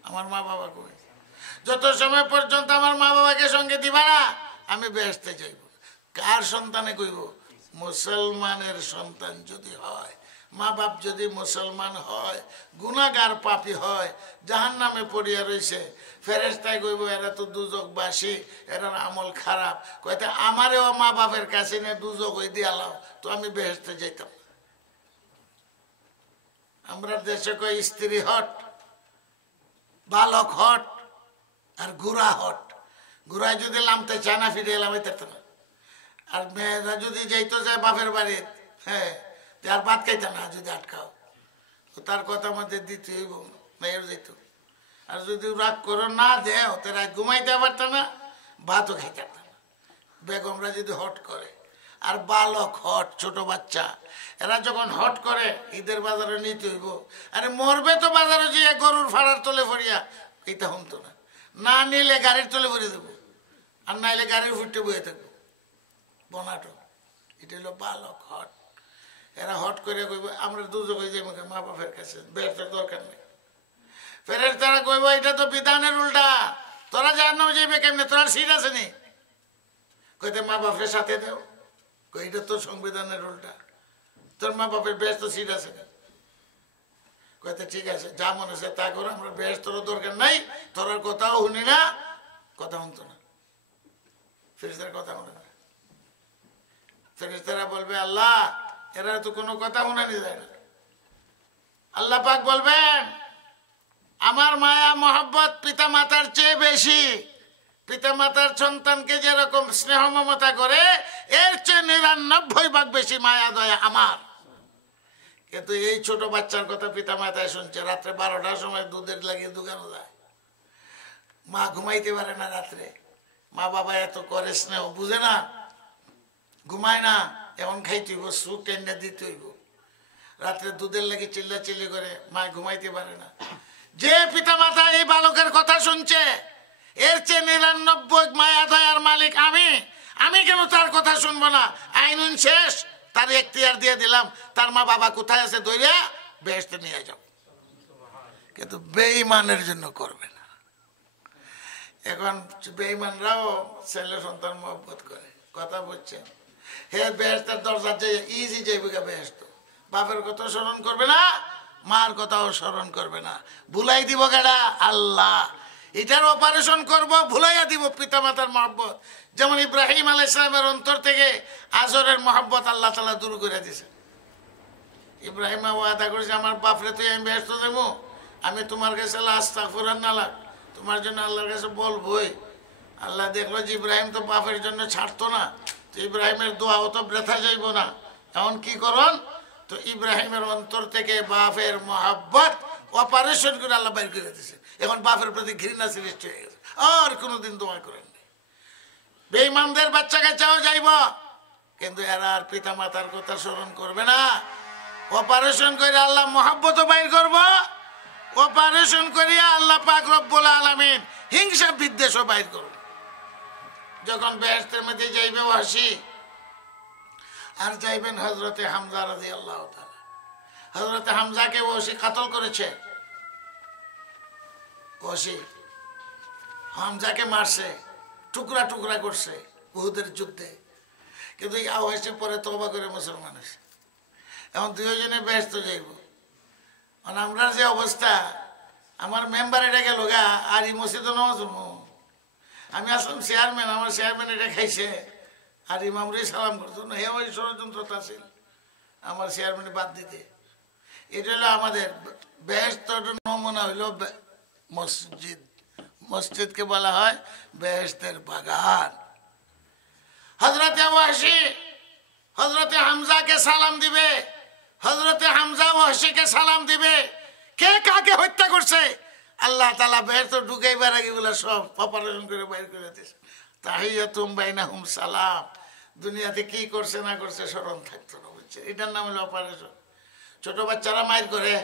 আমার মা বাবা কই? যত সময় পর্যন্ত আমার মা বাবাকে সঙ্গে দিবা না, আমি বেহেশতে যাইব। কার সন্তানে কইব? মুসলমানের সন্তান যদি হয়। মা বাপ যদি মুসলমান হয়, গুনাহগার পাপী হয়, জাহান্নামে পড়িয়া রইছে, ফেরেশতায় কইব এরা তো দুজকবাসী, এরার আমল খারাপ। কইতে আমারেও মা বাপের কাছে নিয়ে দুজক হই দিয়ালাও, তো আমি বেহেশতে যাইতাম। আমরা দেশে কই স্ত্রী হট, বালক হট, আর গুড়া হট। গুড়ায় যদি লামতে চায় না, ফিরে এলাম হইতে না। আর মেয়েরা যদি যাইতো যায় বাপের বাড়ি, হ্যাঁ, আর ভাত খাইতে না যদি আটকাও, তার কথা মধ্যে দিতে হইব, মেয়ের যেত। আর যদি রাগ করো না দেও, তো রাত ঘুমাইতে পারত না, ভাতও খাইতে পারত না। বেগমরা যদি হট করে, আর বালক হট, ছোট বাচ্চা, এরা যখন হট করে, ঈদের বাজারে নিতে হইব। আরে মরবে তো বাজারে যে গরুর ফাড়ার তলে ফরিয়া, এটা শুনতো না। না নিলে গাড়ির তলে ভরিয়ে দেবো, আর নাইলে গাড়ির ফুটে বয়ে থাকবো বনাটো। এটা হলো বালক হট। এরা হট করে কইব আমরা দুজক হয়ে যাই মা বাপের কাছে, বেরোতে দরকার নেই। ফেরেশতারা কইব এটা তো বিধানের উল্টা, তোরা জাহান্নামে যাইবে কেমনে? তোরা সিট আছে নি? কইতে মা বাপের সাথে দেও। কই এটা তো সংবিধানের উল্টা, তোর মা বাপের বেহেশত সিট আছে না? কইতে ঠিক আছে, যা মনে আছে তা করো, আমরা বেহেশতের দরকার নাই, তোর কথাও শুনি না। কথা শুনতো না, ফেরেশতার কথা শুনে না। ফেরেশতারা বলবে আল্লাহ, এরা তো কোনো কথা শুনানি যায় না। আল্লাহ পাক বলবেন আমার মায়া মহব্বত পিতা মাতার চেয়ে বেশি। পিতা মাতার সন্তানকে যেরকম স্নেহ মমতা করে, এর চেয়ে 99 ভাগ বেশি মায়া দয়া আমার। কিন্তু এই ছোট বাচ্চার কথা পিতা মাতায় শুনছে, রাত্রে 12টার সময় দুধের লাগিয়ে দোকানে যায়, মা ঘুমাইতে পারে না রাত্রে। মা বাবা এত করে স্নেহ, বুঝে না, ঘুমায় না, এমন খাইতে হইব, সুখ টেন্ডা দিতে হইব। রাত্রে দুধের লাগে চিল্লা চিল্লি করে, মা ঘুমাইতে পারে না। যে পিতা মাতা এই বালকের কথা শুনছে, এর চেয়ে 99 মায়া দয়ার মালিক আমি। আমি কেন তার কথা শুনবো না? আইনুন শেষ, তার এখতিয়ার দিয়ে দিলাম, তার মা বাবা কোথায় আছে দইরা বেহেশতে নিয়ে যাও। কিন্তু বেঈমানের জন্য করবে না। এখন বেঈমানরাও ছেলে সন্তান মহব্বত করে, কথা বুঝছেন? হে বেহেশতের দরজা যে ইজি যাইবে বেহেশত, বাপের কথা স্মরণ করবে না, মার কথাও স্মরণ করবে না। ভুলাই দিব কেডা? আল্লাহ। এটার অপারেশন করব, ভুলাইয়া দিব পিতা মাতার মহব্বত। যেমন ইব্রাহিম আলাইহিস সালামের অন্তর থেকে আজরের মহব্বত আল্লাহ তাআলা দূর করে দিয়েছে। ইব্রাহিম ওয়াদা করেছে আমার বাপরে তুই আমি বেহেশত দেবো, আমি তোমার কাছে আস্তাগফিরুন না লাগ, তোমার জন্য আল্লাহর কাছে বলবই। আল্লাহ দেখলো যে ইব্রাহিম তো বাপের জন্য ছাড়তো না, তো ইব্রাহিমের দোয়াও তো বৃথা যাইব না। এখন কি করুন? তো ইব্রাহিমের অন্তর থেকে বাপের মহব্বত অপারেশন করে আল্লাহ বাইর করে দিয়েছে। এখন বাপের প্রতি ঘৃণা সৃষ্টি হয়ে গেছে, আর কোনোদিন দোয়া করেন। বেঈমানদের বাচ্চা কাচ্চাও যাইব, কিন্তু এরা আর পিতা মাতার কথা স্মরণ করবে না। অপারেশন করে আল্লাহ মহব্বত বাইর করব, অপারেশন করিয়া আল্লাহ পাক রব্বুল আলামিন হিংসা বিদ্বেষও বাইর করব। যখন বেহেশতের মধ্যে যাইবে ওয়াসি, আর যাইবেন হযরতে হামজা রাদিয়াল্লাহু তাআলা। হযরতে হামজাকে ওয়াসি কাতল করেছে, ওয়াসি হামজাকে মারছে, টুকরা টুকরা করছে উহুদের যুদ্ধে। কিন্তু ওয়াসি পরে তওবা করে মুসলমান হয়েছে। এখন দুইজনে বেহেশত যাইব। আমরা যে অবস্থা, আমার মেম্বার এটা গেল গা, আর এই মসজিদে নামাজ পড়বো। আমি আসলাম চেয়ারম্যান, আমার চেয়ারম্যান এটা খাইছে, আর ইমামরে সালাম করতো না। হে ওই ষড়যন্ত্রতা ছিল আমার চেয়ারম্যানে বাদ দিতে। এটা হলো আমাদের বেহেশতের নমুনা হইল মসজিদ। মসজিদকে বলা হয় বেহেশতের বাগান। হযরতে ওয়াহশী হযরতে হামজাকে সালাম দিবে, হযরতে হামজা ওয়াহশীকে সালাম দিবে। কে কাকে হত্যা করছে আল্লাহ তাআলা বেহেশতে ঢুকাইবার আগে এগুলো সব অপারেশন করে বাইর করে দিয়েছে। তাহিয়াতুম বাইনাহুম সালাম। দুনিয়াতে কি করছে না করছে স্মরণ থাকতো না, বুঝছে? এটার নাম হলো অপারেশন। ছোট বাচ্চারা মাইর করে,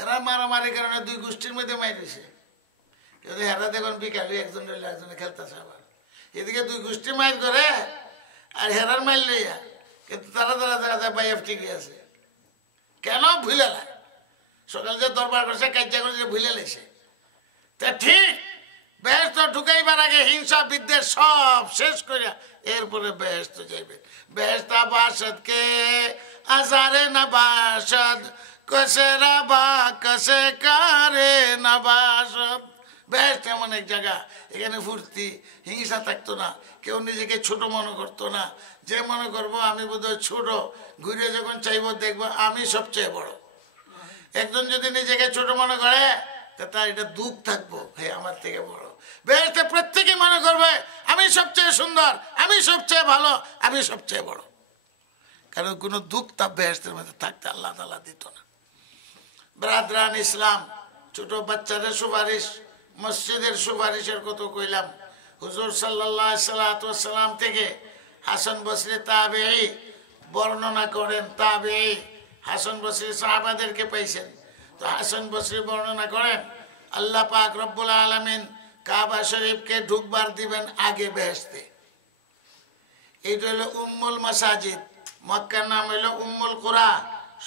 এরা মারামারি কারণে দুই গোষ্ঠীর মধ্যে মাইর হয়েছে। কিন্তু এরা দেখুন বিকালে একজন রইলে একজনে খেলতেছে, আবার এদিকে দুই গোষ্ঠী মাইর করে আর হেরার মাইল লইয়া, কিন্তু তারা তারা দেখা যায় বাইফ ঠিকই আছে। কেন ভুলে না? সকাল যে দরবার করছে কাজা করছে ভুলে লেছে। তা ঠিক বেহেশত ঢুকাইবার আগে হিংসা বিদ্বেষ সব শেষ করিয়া এরপরে বেহেশত যাইবে। বেহেশতা বাসদ কে আজারে না বাসদ কসে রাবা কসে কারে না বাসদ। বেহেশত এমন এক জায়গা, এখানে ফুর্তি হিংসা থাকতো না, কেউ নিজেকে ছোট মনে করতো না। যে মনে করবো আমি বোধহয় ছোট, ঘুরে যখন চাইবো দেখবো আমি সবচেয়ে বড়। একজন যদি নিজেকে ছোট মনে করে তার এটা দুঃখ থাকবো, হে আমার থেকে বড়। বেহেশতে প্রত্যেকে মনে করবে আমি সবচেয়ে সুন্দর, আমি সবচেয়ে ভালো, আমি সবচেয়ে বড়। কারণ কোনো দুঃখ তাপ বেহেশতের মধ্যে থাকতে আল্লাহ তাআলা দিত না। ব্রাদরান ইসলাম, ছোট বাচ্চাদের সুপারিশ, মসজিদের সুপারিশের কত কইলাম। হুজুর সাল্লাল্লাহু আলাইহি সাল্লাম থেকে হাসান বসরি তাবেঈ বর্ণনা করেন। তাবেঈ হাসান বসরি সাহাবাদেরকে পাইছেন, তো হাসান বসরি বর্ণনা করেন আল্লাহ পাক রব্বুল আলামিন কাবা শরীফকে ঢুকবার দিবেন আগে বেহেশতে। এইটা হলো উম্মুল মাসাজিদ। মক্কার নাম হইল উম্মুল কুরা,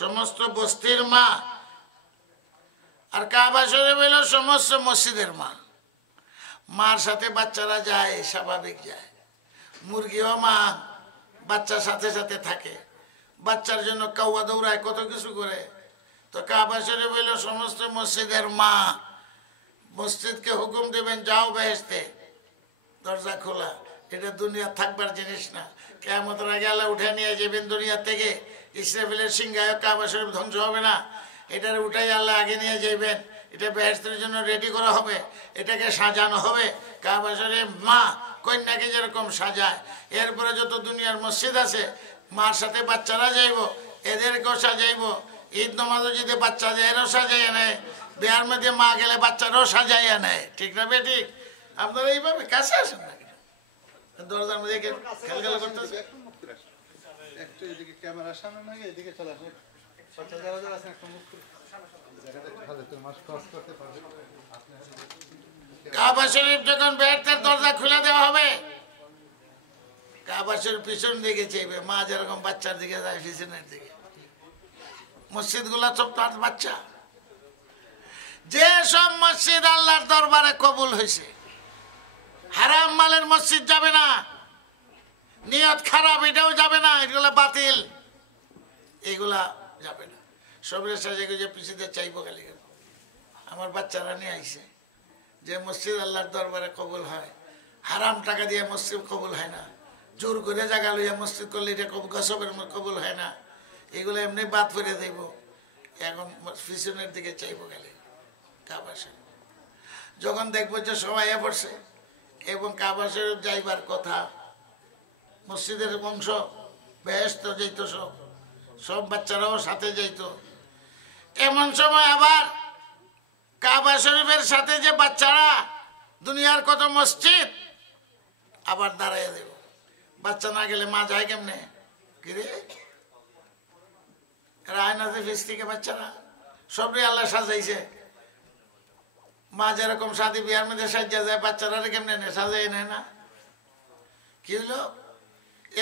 সমস্ত বস্তির মা। আর কাবা শরীফ হইল সমস্ত মসজিদের মা। মার সাথে বাচ্চারা যায়, স্বাভাবিক যায়। মুরগিও মা বাচ্চার সাথে সাথে থাকে, বাচ্চার জন্য কাউয়া দৌড়ায়, কত কিছু করে। তো কাবা শরীফ হইল সমস্ত মসজিদের মা। মসজিদকে হুকুম দেবেন যাও বেহেশতে, দরজা খোলা। এটা দুনিয়া থাকবার জিনিস না। কিয়ামতের আগে আল্লাহ উঠে নিয়ে যাবেন দুনিয়া থেকে। ইসরাফিলের সিংহায় কাবা শরীফ ধ্বংস হবে না, এটার উঠাই আল্লাহ আগে নিয়ে যাবেন। এটা বেহেশতের জন্য রেডি করা হবে, এটাকে সাজানো হবে। কাবা শরীফ মা কন্যাকে যেরকম সাজায়, এরপরে যত দুনিয়ার মসজিদ আছে মার সাথে বাচ্চারা যাইব, এদেরকেও সাজাইব। ঈদ নামাজও যদি বাচ্চা যায় এরাও সাজাইয়া নেয়, বিয়ার মধ্যে মা গেলে বাচ্চারাও সাজাইয়া নেয়। ঠিক না বেঠিক? আপনারা এইভাবে কাছে আসেন না, দরজার মধ্যে খেলখেলা করতেছে। কাবা শরীফ যখন বেহেশতের দরজা খুলে দেওয়া হবে, কাবা শরীফ পিছন দিকে চাইবে, মা যেরকম বাচ্চার দিকে যায় পিছনের দিকে। মসজিদ গুলা সব তার বাচ্চা। যে সব মসজিদ আল্লাহর দরবারে কবুল হয়েছে, হারাম মালের মসজিদ যাবে না, নিয়ত খারাপ এটাও যাবে না, এগুলা বাতিল, এগুলা যাবে না। সবের সাজে গুজে পিছিয়ে চাইবো খালি। আমার বাচ্চারা নিয়ে আইছে যে মসজিদ আল্লাহর দরবারে কবুল হয়। হারাম টাকা দিয়ে মসজিদ কবুল হয় না, জোর করে জায়গা লইয়া মসজিদ করলে এটা গসবের কবুল হয় না। এগুলো এমনি বাদ ফেলে দেব, এখন পিছনের দিকে চাইবো খালি কাবা শরীফ। যখন দেখবো যে সবাই পড়ছে এবং কাবা শরীফ যাইবার কথা, মসজিদের অংশ বেহেশত যাইত, সব বাচ্চারাও সাথে যাইত। এমন সময় আবার কাবা শরীফের সাথে যে বাচ্চারা, দুনিয়ার কত মসজিদ আবার দাঁড়াইয়া দেব। বাচ্চা না গেলে মা যায় কেমনে? কিরে রায়নাতে ফিস থেকে বাচ্চারা সবই আল্লাহ সাজাইছে। মা যেরকম শাদি বিয়ার মধ্যে সাজা যায়, বাচ্চারা কেমনে নেয়? সাজাই নেয় না। কি হইল?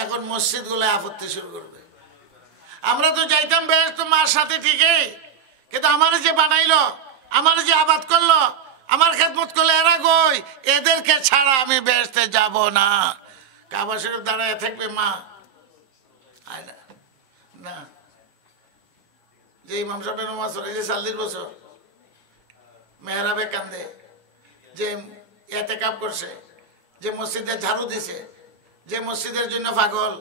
এখন মসজিদ গুলো আপত্তি শুরু করবে। আমরা তো যাইতাম বেহেশত মার সাথে ঠিকই, কিন্তু আমার যে বানাইলো, আমার যে আবাদ করলো, আমার খেদমত করলো, এরা কই? এদেরকে ছাড়া আমি বেহেশতে যাব না। কাবা শরীফ দাঁড়ায় থাকবে মা, আয় না না। যে ইমাম সাহেবের নামাজ পড়ে, যে 40 বছর মেহরাবে কান্দে, যে ইতিকাফ করছে, যে মসজিদে ঝাড়ু দিছে, যে মসজিদের জন্য পাগল,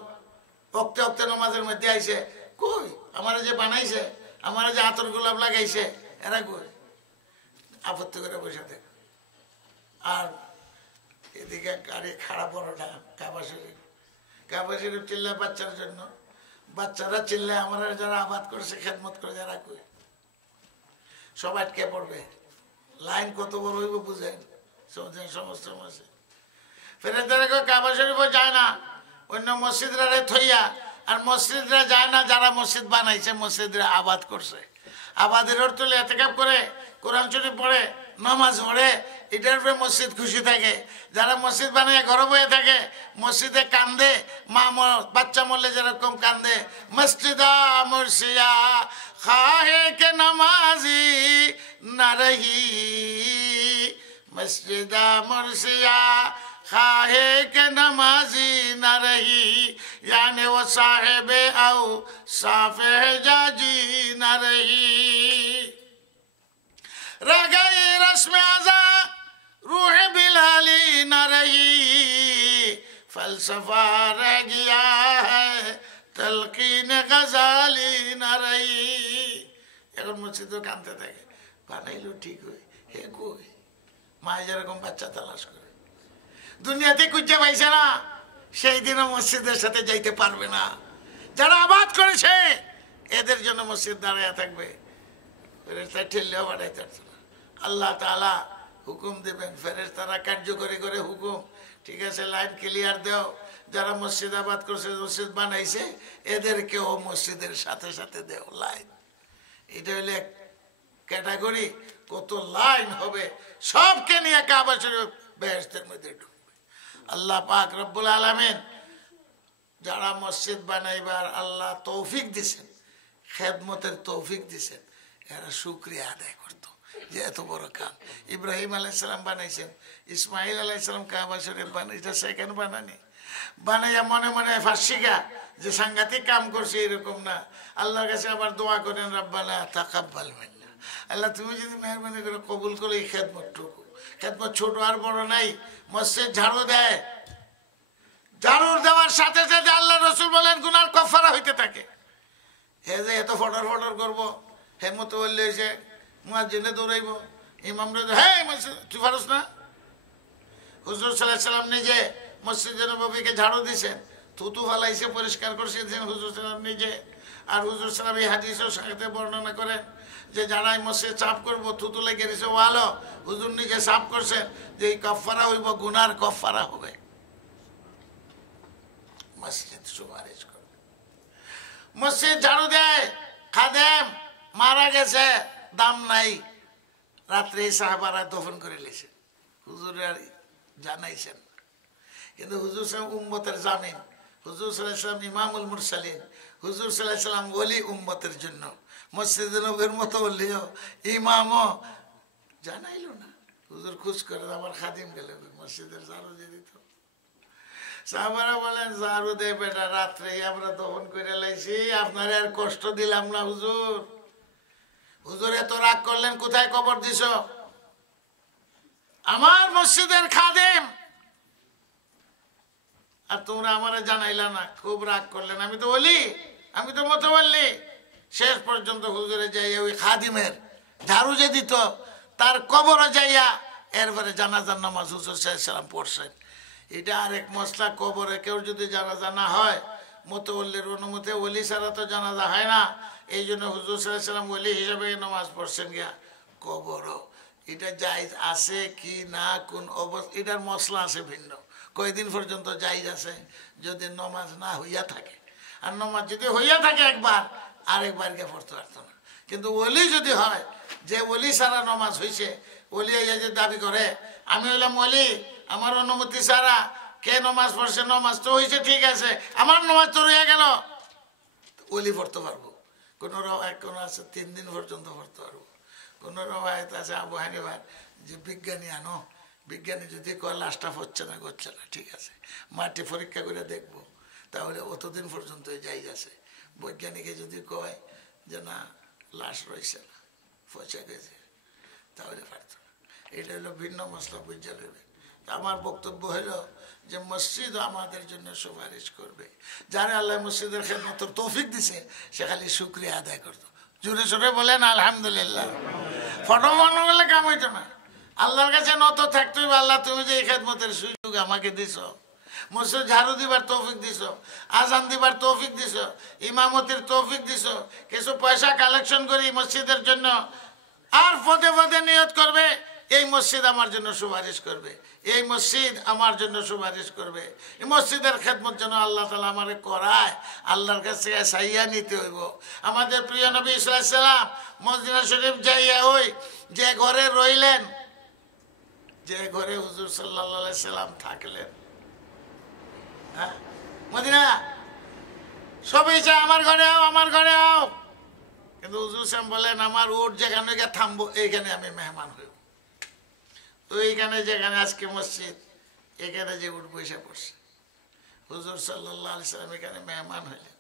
অক্তে অক্তে নামাজের মধ্যে আইছে, কই আমার যে বানাইছে আমার যে আতর গোলাপ লাগাইছে এরা কই? আপত্তি করে বসে থাকে। আর এদিকে গাড়ি খারাপ বড়টা কাবা শরীফ, কাবা শরীফ চিল্লায় বাচ্চার জন্য, বাচ্চারা চিল্লায় আমরা যারা আবাদ করছে খেদমত করে যারা কই, সব আটকে পড়বে। লাইন কত বড় হইব বুঝেন সমস্ত মাসে। ফেরেশতারা কই কাবা শরীফও যায় না, অন্য মসজিদরা থইয়া, আর মসজিদরা যায় না যারা মসজিদ বানাইছে, মসজিদরা আবাদ করছে। আবাদের অর্থ হলে এতেকাব করে, কোরআন শরীফ পড়ে, নামাজ পড়ে, এটার উপরে মসজিদ খুশি থাকে। যারা মসজিদ বানিয়ে ঘরে বয়ে থাকে, মসজিদে কান্দে, মা বাচ্চা মরলে যেরকম কান্দে, মসজিদা মুর্শিয়া খাহে কে নামাজি না রহি, মসজিদা মুর্শিয়া खाहे के नमाजी न रही, यानी वो साहेबे आओ साफे जाजी न रही। रह गई रस्म आजा रूह बिलाली न रही, फलसफा रह गया है तलकीन गजाली न रही। এখন মসজিদ কাঁদতে থাকে, বানাইলো ঠিক হয়, হে কই? মা যেরকম বাচ্চা তালাশ করে, দুনিয়াতে খুঁজে পাইছে না, সেই দিনও মসজিদের সাথে যাইতে পারবে না। যারা আবাদ করেছে এদের জন্য মসজিদ দাঁড়ায় থাকবে, ফেরেশতা ঠেললেও বাড়াইতে পারছে না। আল্লাহ তাআলা হুকুম দেবেন, ফেরেশতারা কার্যকরী করে হুকুম, ঠিক আছে লাইন ক্লিয়ার দাও, যারা মসজিদ আবাদ করছে, মসজিদ বানাইছে, এদেরকেও মসজিদের সাথে সাথে দেও লাইন। এটা হলে এক ক্যাটাগরি, কত লাইন হবে, সবকে নিয়ে কাবা শরীফ বেহেশতের মধ্যে ঢুকবে। আল্লাহ পাক রব্বুল আলামিন যারা মসজিদ বানাইবার আল্লাহ তৌফিক দিছেন, খেদমতের তৌফিক দিছেন, এরা শুকরিয়া আদায় করত যে এত বড় কাম। ইব্রাহিম আলাইহিস সালাম বানাইছেন, ইসমাইল আলাইহিস সালাম কাবা শরীফ বানাইছে, সেখানে বানানি বানাইয়া মনে মনে ফাঁসিগা যে সাংঘাতিক কাম করছে, এরকম না। আল্লাহর কাছে আবার দোয়া করেন, রাব্বানা তাকাব্বাল মিন্না, আল্লাহ তুমি যদি মেহরবানি করে কবুল করো এই খেদমতটুকু। খেদমত ছোট আর বড় নাই। মসজিদ ঝাড়ু দেয়, ঝাড়ুর দেওয়ার সাথে সাথে আল্লাহ রসুল বলেন গুনার কাফারা হইতে থাকে। হে যে এত ফটর ফটর করবো, হে মতো বললে এসে মুয়াজ্জিনে দৌড়াইব, ইমাম হে মসজিদ তুই পারস না। হুজুর সাল্লাল্লাহু আলাইহি সাল্লাম নিজে মসজিদে নববীকে ঝাড়ু দিয়েছেন, থুতু ফালাইছে, পরিষ্কার করছেন হুজুর সাল্লাম নিজে। আর হুজুর সাল্লাম এই হাদিসের সাথে বর্ণনা করেন যে যারাই মসজিদ সাফ করবো, থুতু লেগে গেছে ওয়ালো, হুজুর নিজে সাফ করছেন যে এই কাফারা হইব, গুনার কাফারা হবে। মসজিদ সুপারিশ করবে। মসজিদ ঝাড়ু দেয়, খাদেম মারা গেছে, দাম নাই, রাত্রে সাহাবারা দফন করে লেছেন, হুজুর আর জানাইছেন। কিন্তু হুজুর সাহেব উম্মতের জামিন, হুজুর সাল্লাল্লাহু আলাইহি ওয়াসাল্লাম ইমামুল মুরসালিন, হুজুর সাল্লাল্লাহু আলাইহি ওয়াসাল্লাম ওলি উম্মতের জন্য। মসজিদে নববীর মতো বললেও ইমামও জানাইলো না। হুজুর খুশ করে আমার খাদিম গেলে মসজিদের ঝাড়ু দিয়ে দিত। সাহাবারা বলেন ঝাড়ু দে বেটা, রাত্রে আমরা দহন করে লাইছি, আপনার আর কষ্ট দিলাম না হুজুর। হুজুর এত রাগ করলেন, কোথায় কবর দিছ? আমার মসজিদের খাদেম, আর তোমরা আমারে জানাইলা না, খুব রাগ করলেন। আমি তো বলি, আমি তো মতো বললি। শেষ পর্যন্ত হুজুরে যাইয়া ওই খাদিমের ঝাড়ু যে দিত তার কবরে যাইয়া এরপরে জানাজার নামাজ হুজুর সাল্লাল্লাহু আলাইহি ওয়াসাল্লাম পড়ছেন। এটা আরেক মশলা, কবরে কেউ যদি জানাজা না হয়, মোতাওয়াল্লির অনুমতি, ওলি ছাড়া তো জানাজা হয় না। এই জন্য হুজুর সাল্লাল্লাহু আলাইহি ওয়াসাল্লাম ওলি হিসাবে নামাজ পড়ছেন গিয়া কবরও। এটা জায়েজ আছে কি না, কোন অবস্থা, এটার মশলা আছে ভিন্ন। কয়দিন পর্যন্ত জায়েজ আছে যদি নমাজ না হইয়া থাকে, আর নমাজ যদি হইয়া থাকে একবার, আরেকবার গিয়ে পড়তে পারতো না। কিন্তু ওলি যদি হয়, যে ওলি ছাড়া নমাজ হয়েছে, ওলি যে দাবি করে আমি হইলাম ওলি, আমার অনুমতি ছাড়া কে নমাজ পড়ছে, নমাজ তো হয়েছে ঠিক আছে, আমার নমাজ তো রয়ে গেল, ওলি পড়তে পারবো। কোনো রওয়ায়াত কোনো আছে 3 দিন পর্যন্ত পড়তে পারবো, কোনো রওয়ায়াত আছে আবু হানিফার যে বিজ্ঞানী আনো, বিজ্ঞানী যদি কয় লাশটা হচ্ছে না, করছে না, ঠিক আছে, মাটি পরীক্ষা করে দেখবো, তাহলে অতদিন পর্যন্ত যাই আছে। বৈজ্ঞানিকে যদি কয় যে না লাশ রয়েছে না, পচে গেছে, তাহলে পারত না। এটা হলো ভিন্ন মশলা, বুঝে নেবে। আমার বক্তব্য হলো যে মসজিদ আমাদের জন্য সুপারিশ করবে। যারা আল্লাহ মসজিদের খেদমতের তৌফিক দিছে, সে খালি শুকরিয়া আদায় করতো, জোরে সোরে বলেন আলহামদুলিল্লাহ। ফটো বানানো বলে কাম হইতো না, আল্লাহর কাছে নত থাকতে হইবে। আল্লাহ তুমি যে এই খেদমতের সুযোগ আমাকে দিছ, মসজিদ ঝাড়ু দিবার তৌফিক দিছ, আজান দিবার তৌফিক দিছ, ইমামতির তৌফিক দিছ, কিছু পয়সা কালেকশন করি মসজিদের জন্য, আর পদে পদে নিয়ত করবে এই মসজিদ আমার জন্য সুপারিশ করবে, এই মসজিদ আমার জন্য সুপারিশ করবে। এই মসজিদের খেদমত যেন আল্লাহ তাআলা আমারে করায়, আল্লাহর কাছে চাইয়া নিতে হইব। আমাদের প্রিয় নবী সাল্লাল্লাহু আলাইহি ওয়াসাল্লাম মদিনা শরীফ যাইয়া ওই যে ঘরে রইলেন, যে ঘরে হুজুর সাল্লাল্লাহু আলাইহি সাল্লাম থাকলেন, হ্যাঁ মদিনা সবাই চায় আমার ঘরে আও, আমার ঘরে আও, কিন্তু হুজুর সাহেব বলেন আমার ওর যেখানে গিয়ে থামবো এইখানে আমি মেহমান হইব। তো এইখানে যেখানে আজকে মসজিদ, এখানে যে উঠ বসে পড়ছে, হুজুর সাল্লাল্লাহু আলাইহি সাল্লাম এখানে মেহমান হইলেন।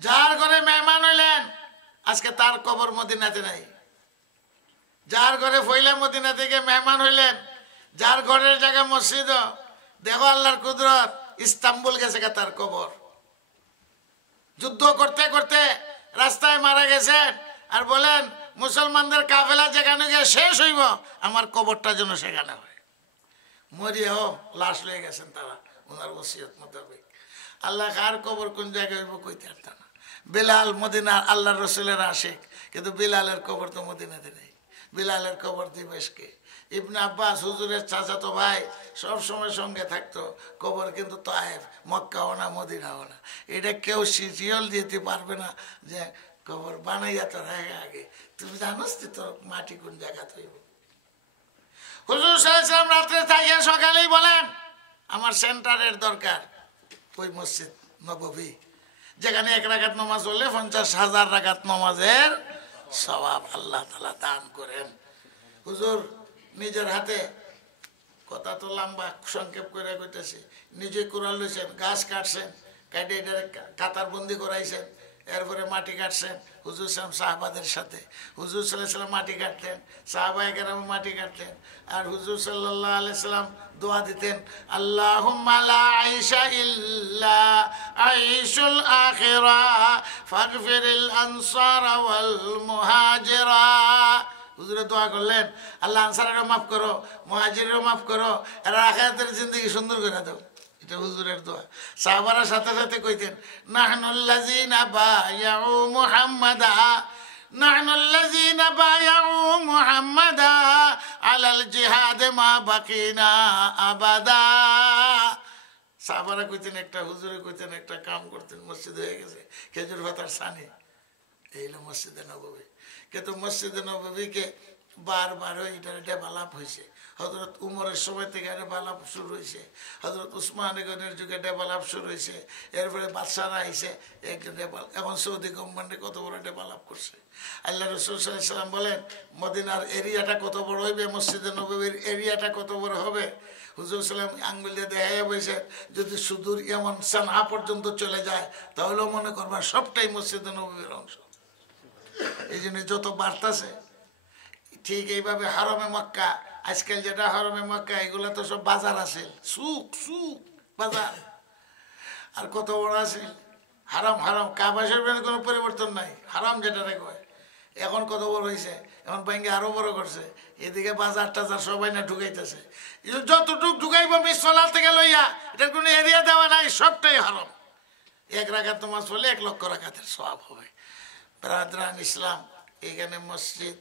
যার ঘরে মেহমান হইলেন আজকে তার কবর মদিনাতে নাই। যার ঘরে ফইলা মদিনা থেকে মেহমান হইলেন, যার ঘরের জায়গা মসজিদ, দেখো আল্লাহর কুদরত, ইস্তাম্বুল গেছে তার কবর। যুদ্ধ করতে করতে রাস্তায় মারা গেছেন, আর বলেন মুসলমানদের কাফেলা যেখানে গিয়ে শেষ হইব আমার কবরটা যেন সেখানে হয়। মরিয়াও লাশ লয়ে গেছেন তারা ওনার ওসিয়ত মোতাবেক। আল্লাহ কার কবর কোন জায়গায় হইব কইতে পারতাম না। বিলাল মদিনা আল্লাহর রসুলের আশিক, কিন্তু বিলালের কবর তো মদিনাতে নেই। বিলালের কবর দিবেশকে ইবনে আব্বাস হুজুরের চাচাতো ভাই সব সময় সঙ্গে থাকতো। কবর কিন্তু তায়েফ, মক্কাও না মদিনাও না। এটা কেউ সিরিয়াল দিতে পারবে না যে কবর বানাইয়া তোর আগে তুমি জানোস তোর মাটি কোন জায়গা হইব। হুজুর সাল্লাল্লাহু আলাইহি ওয়াসাল্লাম রাত্রে থাকিয়া সকালেই বলেন আমার সেন্টারের দরকার ওই মসজিদ নববী, যেখানে 1 রাকাত নামাজ হলে 50,000 রাকাত নামাজের সওয়াব আল্লাহ তাআলা দান করেন। হুজুর নিজের হাতে, কথা তো লম্বা সংক্ষেপ করে কইতেছি, নিজে কোরাল লইছেন, গাছ কাটছেন, কাটে এটা কাতার বন্দি করাইছেন, এরপরে মাটি কাটছেন। হুজুর সাহেব সাহাবাদের সাথে, হুজুর সাল্লাল্লাহু আলাইহি ওয়াসাল্লাম মাটি কাটতেন, সাহাবায়ে কেরাম মাটি কাটতেন, আর হুজুর সাল্লাল্লাহু আলাইহি ওয়াসাল্লাম দোয়া দিতেন আল্লাহুম্মা লা আইশা ইল্লা আইশুল আখিরা ফাগফিরিল আনসারা ওয়াল মুহাজিরা। হুজুরে দোয়া করলেন আল্লাহ আনসারেরও মাফ করো, মুহাজিরেরও মাফ করো, এরা আখিরাতের জিন্দেগি সুন্দর করে দাও। এটা হুজুরের দোয়া। সাহাবারা সাথে সাথে কইতেন নাহনুল্লাযিনা বায়াউ মুহাম্মাদা, নাহনুল্লাযিনা বায়াউ মুহাম্মাদা আলাল জিহাদ মা বাকিনা আবাদা। সাহাবারা কইতেন একটা, হুজুরে কইতেন একটা, কাম করতেন, মসজিদ হয়ে গেছে খেজুর পাতার ছানি, এই হলো মসজিদে নববী। কিন্তু মসজিদে নববীকে বারবার এটা ডেভেলপ হয়েছে। হজরত উমরের সময় থেকে ডেভেলপ শুরু হয়েছে, হজরত উসমান গনির যুগে ডেভেলপ শুরু হয়েছে, এরপরে বাদশারা আইসে এখন সৌদি গভর্নমেন্টে কত বড় ডেভেলপ করছে। আল্লাহ রাসূল সাল্লাল্লাহু আলাইহি ওয়াসাল্লাম বলেন মদিনার এরিয়াটা কত বড় হইবে, মসজিদে নববীর এরিয়াটা কত বড় হবে। হুজুর সাল্লাম আঙ্গুল দিয়ে দেখাইয়া বলছে যদি সুদূর এমন সানআ পর্যন্ত চলে যায় তাহলেও মনে করবা সবটাই মসজিদে নববীর অংশ। এই জন্য যত বাড়তাছে ঠিক এইভাবে হারমে মক্কা, আজকাল যেটা হারমে মক্কা এগুলো তো সব বাজার আছে, সুক সুক বাজার। আর কত বড় আছে হারাম, হারাম কাবা শরীফের কোনো পরিবর্তন নাই, হারাম যেটা কয় এখন কত বড় হয়েছে, এখন ব্যাংকে আরো বড় করছে। এদিকে বাজার টাজার সবাই না ঢুকাইতেছে, যতটুক ঢুকাইব মিসফালার থেকে লইয়া এটার কোনো এরিয়া দেওয়া নাই, সবটাই হারাম। 1 রাকাত নামাজ পড়লে 1 লক্ষ রাকাতের সওয়াব হবে। ব্রাদারান ইসলাম, এখানে মসজিদ,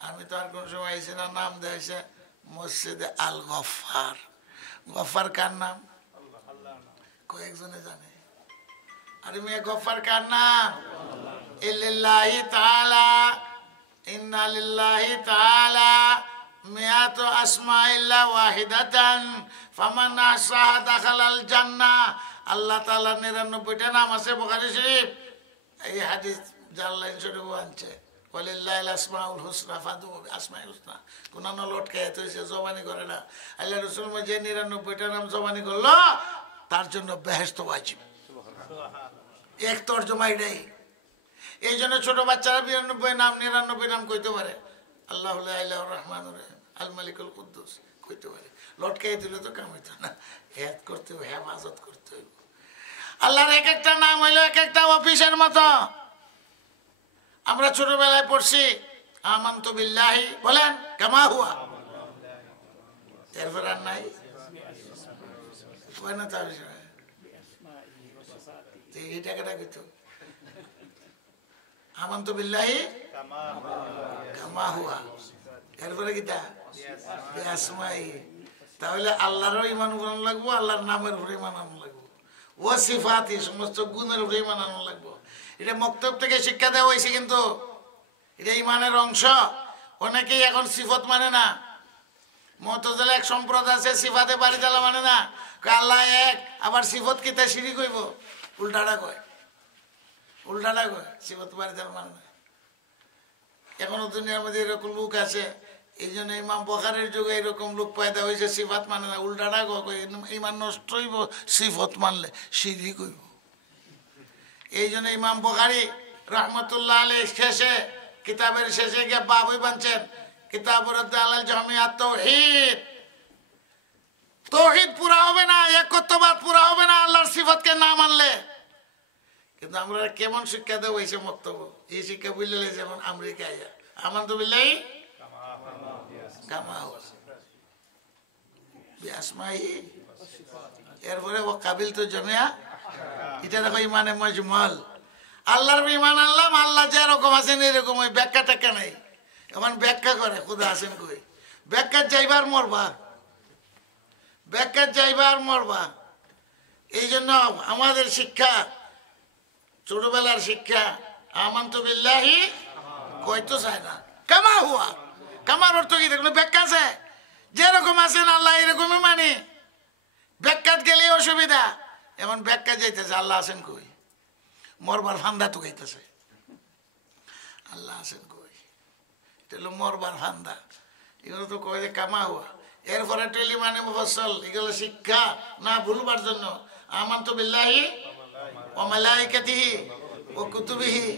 আমি তো আর কোন সময় আইসি না, নাম দিয়েছে মসজিদে আল গফার। গফার কার নাম কয়েকজনে জানে? আরে মেয়ে গফার কার নাম? ইল্লাহি তাআলা, ইন্না লিল্লাহি তাআলা মিয়াতু আসমাইল্লা ওয়াহিদাতান ফামান আহসাহা দাখালাল জান্নাহ। আল্লাহ তাআলা 99টা নাম আছে বুখারী শরীফ। এই হাদিস জাল্লাইন শরীফ আনছে ওয়ালিল্লাহিল আসমাউল হুসনা ফাদউ আসমাউল হুসনা। কোনানো লটকায় হইছে, জবানি করে না। আল্লাহ রাসূল যে 99টা নাম জবানি করলো তার জন্য বেহেশত ওয়াজিব। এক তরজমা এটাই। এই জন্য ছোট বাচ্চারা 92 নাম 99 নাম কইতে পারে। আল্লাহু লা ইলাহা রহমানুর রহিম আল মালিকুল কুদ্দুস কইতে পারে। লটকাই দিলে তো কাম হইতো না, হেদ করতে হবে, হেফাজত করতে হবে। আল্লাহর এক একটা নাম হইলো এক একটা অফিসের মতো। আমরা ছোটবেলায় পড়ছি আমানতু বিল্লাহি, বলেন কামা হুয়া, এরপর আর নাই না। তার এই টাকাটা কিন্তু আমানতু বিল্লাহি কামা হুয়া, এরপরে কিটা বিআসমাই। তাহলে আল্লাহরও ইমান আনানো লাগবো, আল্লাহর নামের উপরে ইমান আনানো লাগবো, ও সিফাতি সমস্ত গুণের উপরে ইমান আনানো লাগবো। এটা মক্তব থেকে শিক্ষা দেওয়া হয়েছে, কিন্তু এটা ইমানের অংশ। অনেকেই এখন সিফত মানে না। মুতাজিলা এক সম্প্রদায় আছে সিফাতে বাড়ি জ্বালা মানে না, আল্লাহ এক, আবার সিফত কিতা শিরিক হইব, উল্টাটা কয়, উল্টাটা কয়, সিফত বাড়ি জ্বালা মানে না। এখনো দুনিয়ার মধ্যে এরকম লোক আছে, এই জন্য ইমাম বুখারীর যুগে এরকম লোক পয়দা হয়েছে, সিফাত মানে না, উল্টাটা কয়, ইমান নষ্ট হইব সিফত মানলে, শিরিক হইব। এই জন্য ইমাম বুখারী রহমতুল্লাহ আলাইহি শেষে কিতাবের শেষে গিয়ে বাবই বানছেন কিতাবুর আল জামিআত তাওহীদ। তাওহীদ পুরা হবে না, একত্ববাদ পুরা হবে না আল্লাহর সিফাতকে না মানলে। কিন্তু আমরা কেমন শিক্ষা দেবো এই সে বক্তব্য, এই শিক্ষা বুঝলে যেমন আমেরিকায় আমানতু বিল্লাহি কামা হুয়া বিআসমাইহি, এরপরে ও কাবিল তো জমিয়া, এটা দেখো ইমানে মজমল। আল্লাহর ইমান আনলাম, আল্লাহ যেরকম আছেন এরকম, ওই ব্যাখ্যা টাক্কা নেই। এখন ব্যাখ্যা করে খুদা আছেন কই, ব্যাখ্যা যাইবার মরবা, ব্যাখ্যা যাইবার মরবা। এই জন্য আমাদের শিক্ষা, ছোটবেলার শিক্ষা আমানতু বিল্লাহি কইতো চায় না, কামা হুয়া। কামার অর্থ কি দেখুন, ব্যাখ্যা আছে, যেরকম আছেন আল্লাহ এরকমই মানি। ব্যাখ্যাত গেলে অসুবিধা, এমন ব্যাখ্যা যাইতেছে আল্লাহ আছেন কই, মরবার ফান্দা তো গাইতেছে আল্লাহ আছেন কই, এটা হলো মরবার ফান্দা। এগুলো তো কয় যে কামা হুয়া। এরপরে টেলি মানে মুফাসসাল, এগুলো শিক্ষা না ভুলবার জন্য। আমানতু বিল্লাহি ওয়া মালাইকাতিহি ওয়া কুতুবিহি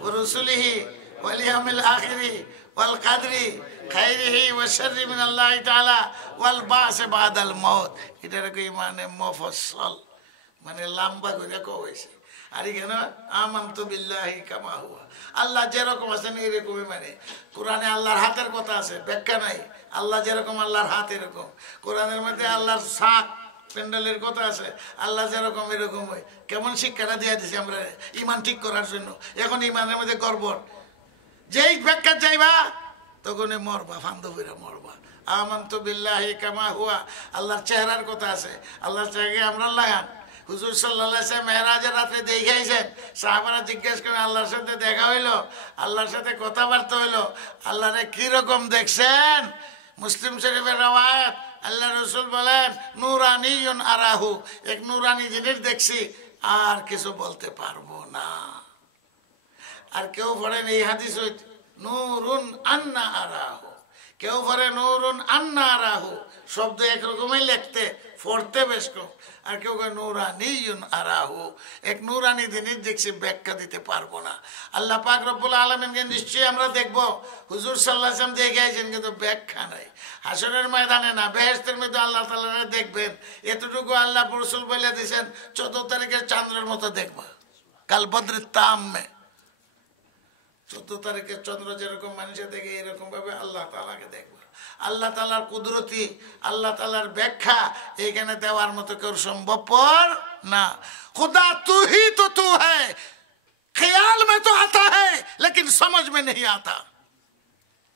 ওয়া রুসুলিহি ওয়াল ইয়াউমিল আখিরি ওয়াল কদরি খাইরিহি ওয়া শাররি মিনাল্লাহি তাআলা ওয়াল বা'স বাদাল মাউত। এটার কি মানে মুফাসসাল, মানে লম্বা করে কইছে। আর এখানে আমানতু বিল্লাহি কামা হুয়া, আল্লাহ যেরকম আছেন এরকমই মানে। কোরআনে আল্লাহর হাতের কথা আছে, ব্যাখ্যা নাই, আল্লাহ যেরকম আল্লাহর হাত এরকম। কোরআনের মধ্যে আল্লাহর শাক প্যান্ডেলের কথা আছে, আল্লাহ যেরকম এরকম হয়। কেমন শিক্ষাটা দিয়ে দিছি আমরা ইমান ঠিক করার জন্য। এখন ইমানের মধ্যে গড়বড়, যেই ব্যাখ্যা চাইবা তখনই মরবা, ফান্দ ফিরে মরবা। আমানতু বিল্লাহি কামা হুয়া, আল্লাহর চেহারার কথা আছে, আল্লাহর চেহারা আমরা লাগান। হুজুর সাল্লাল্লাহু আলাইহি ওয়াসাল্লাম মেরাজের রাতে দেখে আইছেন, সাহাবারা জিজ্ঞেস করে আল্লাহর সাথে দেখা হইলো, আল্লাহর সাথে কথাবার্তা হইলো, আল্লাহরে কিরকম দেখছেন? মুসলিম শরীফের রওয়ায়াত, আল্লাহ রসুল বলেন নূরানিয়ুন আরাহু, এক নূরানি জিনিস দেখছি, আর কিছু বলতে পারবো না। আর কেউ পড়েন এই হাদিস নূরুন আন্না আরাহু, কেউ পড়ে নূরুন আন্না আরাহু, শব্দ একরকমই লিখতে পড়তে বেশ কম। আর কেউ কয় নূরানিয়ুন আরাহু, এক নূরানি জিনিস দেখছি, ব্যাখ্যা দিতে পারবো না। আল্লাহ পাক রব্বুল আলামিনকে নিশ্চয়ই আমরা দেখবো। হুজুর সাল্লাল্লাহু আলাইহি ওয়াসাল্লাম দেখে আইছেন, কিন্তু ব্যাখ্যা নাই। হাসরের ময়দানে না, বেহেশতের মধ্যে আল্লাহ তাআলা দেখবেন, এতটুকু আল্লাহ রাসূল বলে দিয়েছেন 14 তারিখের চাঁদের মতো দেখবা, কাল বদরের তাম্মে। 14 তারিখের চন্দ্র যেরকম মানুষের দেখে, এরকম ভাবে আল্লাহ তাআলাকে দেখবা। আল্লাহ তাআলার কুদরতি, আল্লাহ তাআলার ব্যাখ্যা এইখানে দেওয়ার মতো কেউ সম্ভবপর না। खुदा तू ही तो तू है, ख्याल में तो आता है लेकिन समझ में नहीं आता।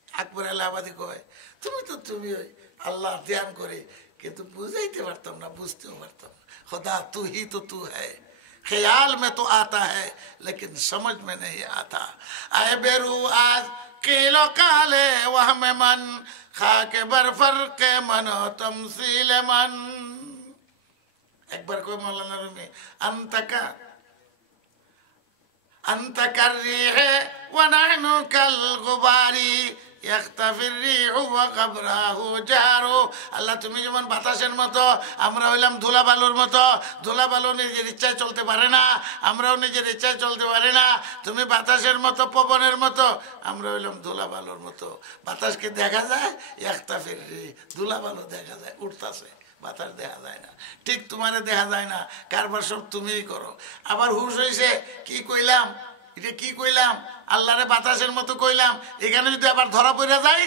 আকবর এলাহাবাদী কয় তুমি তো তুমি ওই আল্লাহ ধ্যান করে, কিন্তু বুঝাইতে পারতাম না, বুঝতেও পারতাম না। खुदा तू ही तो तू है, ख्याल में तो आता है लेकिन समझ में नहीं आता। आए बेरू आज किलो काले वह में मन खाके बरफर के मनो तमसील मन। एक बार कोई मौलाना रूमी अंत कर रही है व नहनु कल गुबारी यख्ताफिर रिहु व कबराहु जारो। আল্লাহ তুমি যেমন বাতাসের মতো, আমরা হইলাম ধুলা বালুর মতো। ধুলা বালু নিজের ইচ্ছায় চলতে পারে না, আমরাও নিজের ইচ্ছায় চলতে পারি না। তুমি বাতাসের মতো, পবনের মতো, আমরা হইলাম ধুলা বালুর মতো। বাতাসকে দেখা যায়, ইখতাফির রি, ধুলা বালু দেখা যায়, উঠতাছে, বাতাস দেখা যায় না, ঠিক তোমারে দেখা যায় না, কারবার সব তুমিই করো। আবার হুশ হয়েছে, কি কইলাম, এটা কি কইলাম, আল্লাহরে বাতাসের মতো কইলাম, এখানে যদি আবার ধরা পড়ে যায়।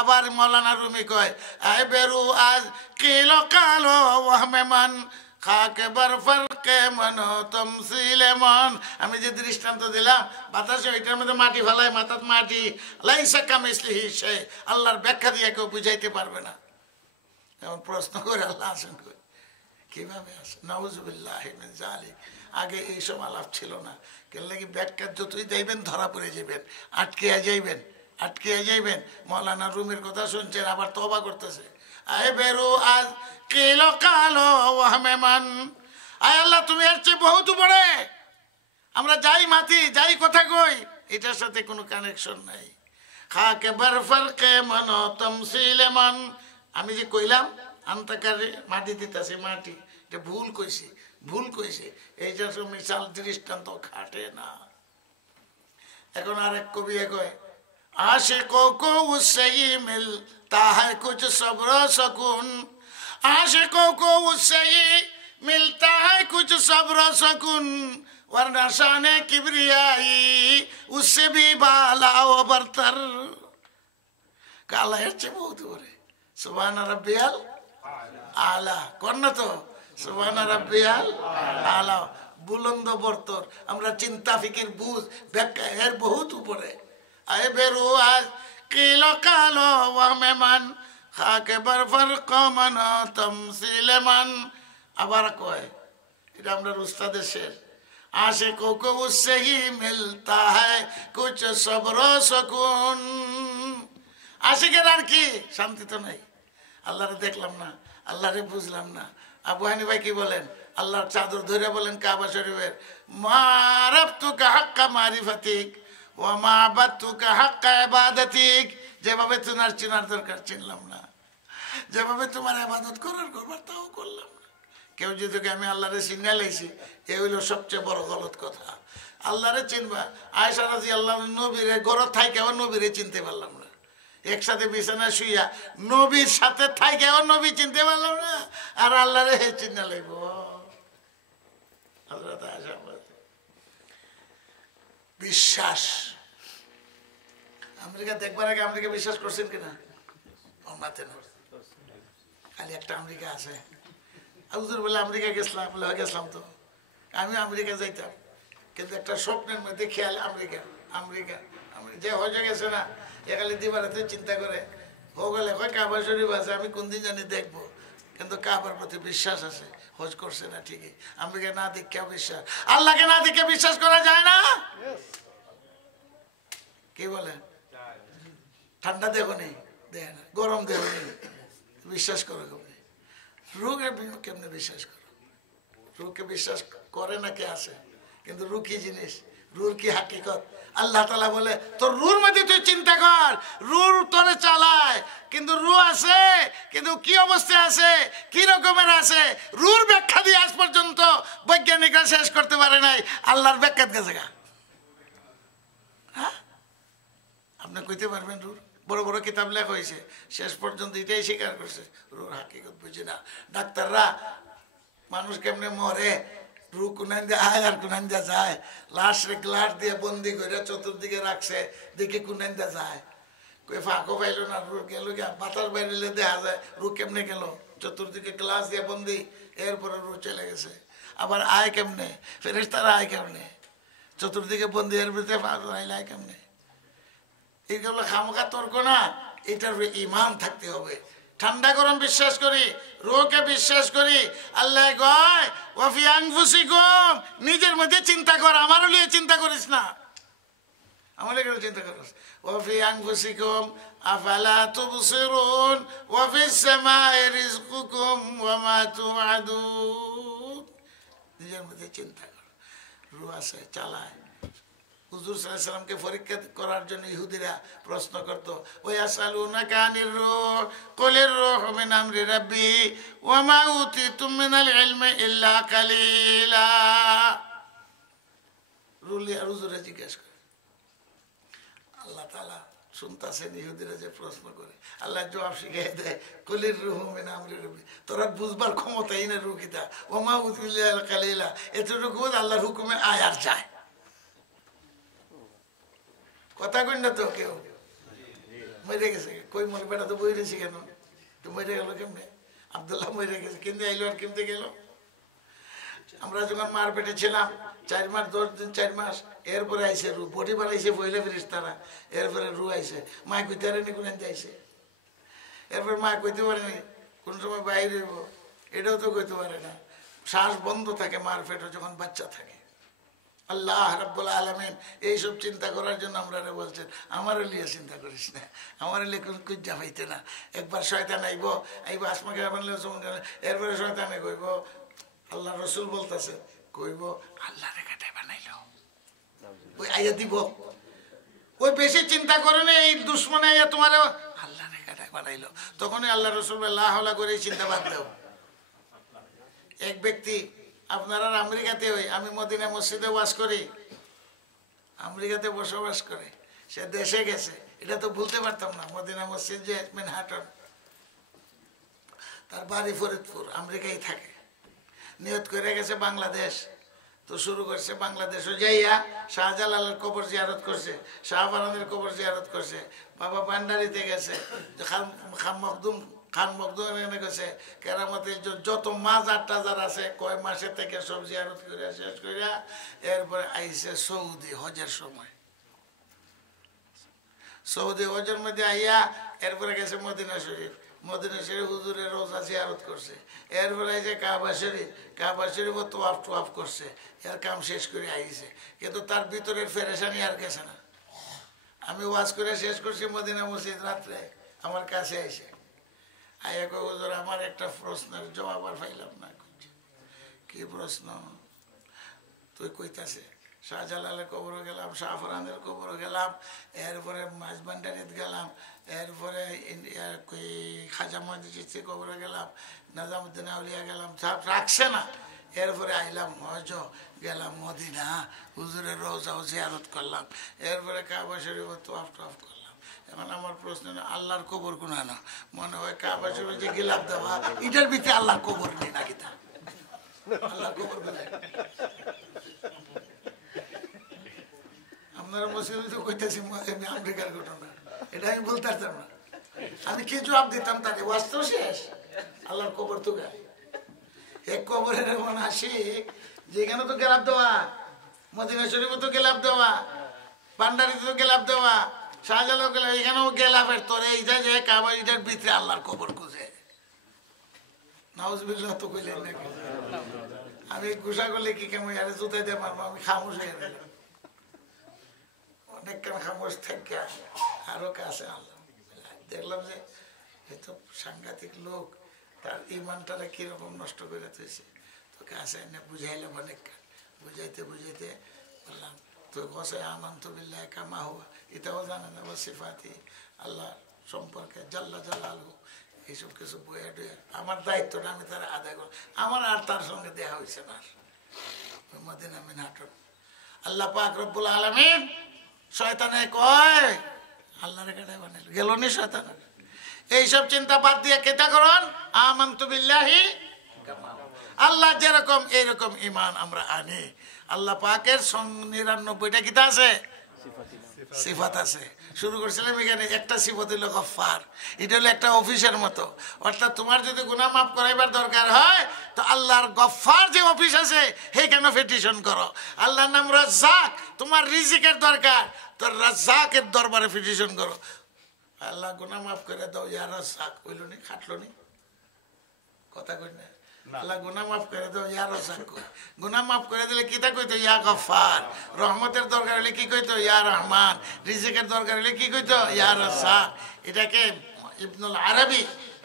আবার মৌলানা রুমি কয়, আয় বেরু আজ কিলো কালো ওয়াহমেমান খাকে বরফর কে মন তমসিলে মন। আমি যে দৃষ্টান্ত দিলাম, বাতাসে ওইটার মধ্যে মাটি ফেলায়, মাথাত মাটি, লাইসা কামিসলিহি সে, আল্লাহর ব্যাখ্যা দিয়ে কেউ বুঝাইতে পারবে না। এমন প্রশ্ন করে আল্লাহ আসেন কই, কিভাবে আসে? নাউজুবিল্লাহি মিন যালিক। আগে এইসব আলাপ ছিল না, কেন লাগি ব্যাখ্যা যতই যাইবেন ধরা পড়ে যাবেন, আটকে যাইবেন, আটকে যাইবেন। মৌলানা রুমের কথা শুনছেন, আবার তওবা করতেছে, আয় বেরো আজ কিলো কালো ওয়াহমেমান। আয় আল্লাহ, তুমি এর চেয়ে বহুত উপরে, আমরা যাই মাতি, যাই কথা কই, এটার সাথে কোনো কানেকশন নাই। খাকে বরফর কে মন তমসিলে মন। আমি যে কইলাম আন্তাকারে মাটি দিতেছে, মাটি, এটা ভুল কইছি, ভুল কইছে, এইটার মিশাল দৃষ্টান্ত খাটে না। এখন আরেক কবি কয়, आशिकों को उससे ही मिलता है कुछ सब्र सुकून, आशिकों को उससे ही मिलता है कुछ सब्र सुकून, वरना शाने किबरियाई उससे भी बाला व बरतर। काला है बहुत बड़े, सुभान रब्बियाल आला, कौन ना तो सुभान रब्बियाल आला, बुलंद बरतर। আমরা চিন্তা ফিকির বুঝ ব্যাখ্যা এর বহুত উপরে। আয় বেরু আজ কিলো কালো ওয়াহমেমান খাকে বরফর কমন তমসিলে মান। আবার কয়, এটা আমরা উস্তাদের শের, आशिकों को उससे ही मिलता है कुछ सब्र सुकून। আশিকের আর কি শান্তি তো নাই, আল্লাহরে দেখলাম না, আল্লাহরে বুঝলাম না। আবু হানিফা কি বলেন, আল্লাহর চাদর ধরে বলেন কাবা শরীফের, মারাফতুকা হাক্কা মারিফাতিক ওয়া মা'বাদতুকা হাক্কা ইবাদাতিক। যেভাবে তোমার চিনার দরকার চিনলাম না, যেভাবে তোমার ইবাদত করার করবার তাও করলাম না। কেউ যদি আমি আল্লাহরে চিনে লাইছি, এ হইল সবচেয়ে বড় গলত কথা। আল্লাহরে চিনবা, আয়েশা রাদিয়াল্লাহু আনহা নবীরে ঘরে থাইকেও নবীরে চিনতে পারলাম না, একসাথে বিছানায় শুইয়া নবীর সাথে থাইকেও নবী চিনতে পারলাম না, আর আল্লাহরে চিনে লাইব। হযরত আয়েশা বিশ্বাস, আমেরিকা দেখবার আগে আমেরিকা বিশ্বাস করছেন কিনা? মাতে না, খালি একটা আমেরিকা আছে। হুজুর বলে আমেরিকা গেছিলাম, বলে গেছিলাম তো, আমি আমেরিকা যাইতাম, কিন্তু একটা স্বপ্নের মধ্যে খেয়াল আমেরিকা, আমেরিকা যে হজে গেছে না, এখানে দিবারাতে চিন্তা করে হো গেলে হয় কাবা শরীফ আছে, আমি কোন দিন জানি দেখবো, কিন্তু কাবার প্রতি বিশ্বাস আছে, হজ করছে না ঠিকই, আমেরিকা না দেখে বিশ্বাস, আল্লাহকে না দেখে বিশ্বাস করা যায় না। কি বলেন? ঠান্ডা দেখো নেই, দেয় না, গরম দেখো নেই, বিশ্বাস করো কেমনি? রোগের কেমনে বিশ্বাস করো? রুকে বিশ্বাস করে না কে আছে, কিন্তু রু কি জিনিস, রুর কি হাকিকত? আল্লাহ তাআলা বলে তোর রুর মধ্যে তুই চিন্তা কর, রুর তোরে চালায়, কিন্তু রু আছে, কিন্তু কি অবস্থায় আছে, কি রকমের আছে, রুর ব্যাখ্যা দিয়ে আজ পর্যন্ত বৈজ্ঞানিকরা শেষ করতে পারে নাই। আল্লাহর ব্যাখ্যা গেছে গা, হ্যাঁ আপনি কইতে পারবেন? রুর বড় বড় কিতাব লেখা হয়েছে, শেষ পর্যন্ত এটাই স্বীকার করছে, রুর হাকিকত বুঝি না। ডাক্তাররা মানুষ কেমনে মরে, রু কোনান দিয়ে আয় আর কোনান দিয়ে যায়, লাশরে গ্লাস দিয়ে বন্দি করে চতুর্দিকে রাখছে, দেখে কোনান দিয়ে যায়, কই ফাঁকও পাইল না, রু গেল গিয়া, বাতাস বাইরে দেখা যায় রু কেমনে গেল, চতুর্দিকে গ্লাস দিয়ে বন্দি, এরপরে রু চলে গেছে। আবার আয় কেমনে, ফেরেশতারা আয় কেমনে, চতুর্দিকে বন্দি, এর ভিতরে ফাঁক আইলে আয় কেমনে? এইগুলো খামোখা তর্ক না, এটার ইমান থাকতে হবে। ঠান্ডা গরম বিশ্বাস করি, রোকে বিশ্বাস করি। আল্লাহ কয় ওয়াফি আনফুসিকুম, নিজের মধ্যে চিন্তা কর, আমারও নিয়ে চিন্তা করিস না, আমার এখানে চিন্তা করিস। ওয়াফি আনফুসিকুম আফালা তুবসিরুন ওয়াফিস সামাই রিজকুকুম ওয়া মা তুআদুন। নিজের মধ্যে চিন্তা কর, রু আছে চালায়। হুজুর সাল্লাল্লাহু আলাইহি সাল্লামকে পরীক্ষা করার জন্য ইহুদিরা প্রশ্ন করত, ওয়াসালুনাকা আনির রূহ কুলির রূহু মিন আমরি রাব্বি ওয়া মা উতিতুম মিনাল ইলমি ইল্লা কালিলা। রুলিয়া হুজুরে জিজ্ঞেস করে, আল্লাহ তাআলা শুনতেছেন ইহুদিরা যে প্রশ্ন করে, আল্লাহ জবাব শিখাই দেয়, কলির রুহ মিন আমরি রব্বি, তোরা বুঝবার ক্ষমতাই না রুকিতা ওমা উযিল্লা কালিলা, এতটুকু আল্লাহর হুকুমে আয় আর যায়। কথা কই না তো কেউ, মরে গেছে কই, মরে বেটা তো বই রয়েছে কেন, তো মরে গেল কেমনে? আব্দুল্লাহ মরে গেছে, কিন্তু আইলো আর কিনতে গেল। আমরা যখন মার পেটে ছিলাম 4 মাস 10 দিন 4 মাস, এরপরে আইসে রু, বডি বানাইছে পয়লা ফেরেশতারা, এরপরে রু আইসে। মা কইতে পারেনি কোন আইসে, এরপর মা কইতে পারেনি কোন সময় বাইরে হইব, এটাও তো কইতে পারে না। শ্বাস বন্ধ থাকে মার পেটে যখন বাচ্চা থাকে। আল্লাহ রাব্বুল আলামিন এইসব চিন্তা করার জন্য আমরা বলছেন, আমার লিয়ে চিন্তা করিস না, আমার লিয়ে কোন কুজ্জা পাইতে না। একবার শয়তান আইব আসমাকে বানলে, এরপরে শয়তানে কইব, আল্লাহ রসুল বলতেছে, কইব আল্লাহ রেখাটাই বানাইল, ওই আইয়া দিব। ওই বেশি চিন্তা করে না, এই দুশ্মনে আইয়া তোমার আল্লাহ রেখাটাই বানাইলো, তখনই আল্লাহ রসুল আল্লাহ করে চিন্তা বাদ দেও। এক ব্যক্তি, আপনারা আমেরিকাতে, ওই আমি মদিনা মসজিদে ওয়াজ করি, আমেরিকাতে বসবাস করে, সে দেশে গেছে, এটা তো ভুলতে পারতাম না। মদিনা মসজিদ যে ম্যানহাটন, তার বাড়ি ফরিদপুর, আমেরিকায় থাকে। নিয়ত করে গেছে বাংলাদেশ, তো শুরু করছে বাংলাদেশও যাইয়া শাহজালালের কবর জিয়ারত করছে, শাহবারানের কবর জিয়ারত করছে, বাবা ভান্ডারিতে গেছে, খান মখদুম এনে গেছে, কেরামতে যত মাজার টাজার আছে কয় মাসের থেকে সব জিয়ারত করে শেষ করিয়া এরপরে আইসে সৌদি হজের সময়। সৌদি হজের মধ্যে আইয়া এরপরে গেছে মদিনা শরীফ, মদিনা শরীফ হুজুরের রোজা জিয়ারত করছে, এরপরে আইসে কাবা শরীফ তোয়াফ টোয়াফ করছে, এর কাম শেষ করে আইছে। কিন্তু তার ভিতরের ফেরেশানি আর গেছে না। আমি ওয়াজ করে শেষ করছি মদিনা মসজিদ, রাত্রে আমার কাছে আইসে আইয়া কই, হুজুর আমার একটা প্রশ্নের জবাব আর পাইলাম না। কি প্রশ্ন? তুই কইতাছে শাহজালালের কবরও গেলাম, শাহফরানের কবরও গেলাম, এরপরে মাঝবান্ডারিত গেলাম, এরপরে খাজা মহিউদ্দিন কবরে গেলাম, নাজামুদ্দিন আউলিয়া গেলাম, সব রাখছে না। এরপরে আইলাম হজ, গেলাম মদিনা, হুজুরের রওজাও জিয়ারত করলাম, এরপরে কাবা শরীফ তোয়াফ টোয়াফ করলাম। এখন আমার প্রশ্ন, আল্লাহর কবর কোনা না? মনে হয় কাবা শরীফ যে গিলাপ দেওয়া, এটার ভিতরে আল্লাহর কবর নেই নাকি? তা আল্লাহর কবর কোথায়? আপনারা মসজিদ কইতেছি আমেরিকার ঘটনা, এটা আমি বলতে পারতাম না। আমি কি জবাব দিতাম তাকে? বাস্তব শেষ, আল্লাহর কবর তো গায়ে এক কবরের এমন আসি যেখানে তো গেলাপ দেওয়া, মদিনা শরীফে তো গেলাপ দেওয়া, ভান্ডারিতে তো গেলাপ দেওয়া, শাহজালাল গেলাপ, এখানেও গেলাপের তোরে এইটা যে কাবার এটার ভিতরে আল্লাহর কবর খুঁজে। নাউজুবিল্লাহ তো কইলেন নাকি? আমি গুসা করলে কি কেমন আরে জুতাই দিয়ে মারবো, আমি খামোশ হয়ে গেলাম। অনেক কেন খামোশ থাকে, আরো কাছে আল্লাহ দেখলাম যে এ তো সাংঘাতিক লোক, তার ইমানটারে কিরকম নষ্ট করে তুইছে। তো কাছে এনে বুঝাইলাম অনেক, বুঝাইতে বুঝাইতে বললাম তুই কষে আনন্ত বিল্লাহ কামা হওয়া, এটাও জানে না, বা সিফাতি আল্লাহ সম্পর্কে জাল্লা জালালহু এইসব কিছু বইয়া ডুয়ে আমার দায়িত্বটা আমি তারা আদায় করি। আমার আর তার সঙ্গে দেখা হয়েছে না। মদিনা ম্যানহাটন, আল্লাহ পাক রব্বুল আলামিন শয়তানে কয় আল্লাহ রেখাটাই বানাইল, গেল নি শয়তান। এইসব চিন্তা বাদ দিয়ে কেতা করুন, আমানতু বিল্লাহি, আল্লাহ যেরকম এইরকম ইমান আমরা আনি। আল্লাহ পাকের 99টা কিতা আছে, সিফাত আছে। শুরু করছিলাম এখানে, একটা সিফাত হইল গফফার, এটা হলো একটা অফিসের মতো। অর্থাৎ তোমার যদি গুনাহ মাফ করাইবার দরকার হয় তো আল্লাহর গফফার যে অফিস আছে সেইখানে পিটিশন করো। আল্লাহর নাম রাজ্জাক, তোমার রিজিকের দরকার তো রাজ্জাকের দরবারে পিটিশন করো। আল্লাহ গুনাহ মাফ করে দাও, ইয়া রাজ্জাক হইল নি, খাটলো নি, কথা কই না? আল্লাহ গুনাহ মাফ করে দাও, ইয়া রাজ্জাক। গুনাহ মাফ করে দিলে কিতা কইতো, ইয়া গফফার। রহমতের দরকার হলে কি কইতো, ইয়া রহমান। রিজিকের দরকার হলে কি কইতো, ইয়া রাজ্জাক। এটাকে ইবনুল আরবি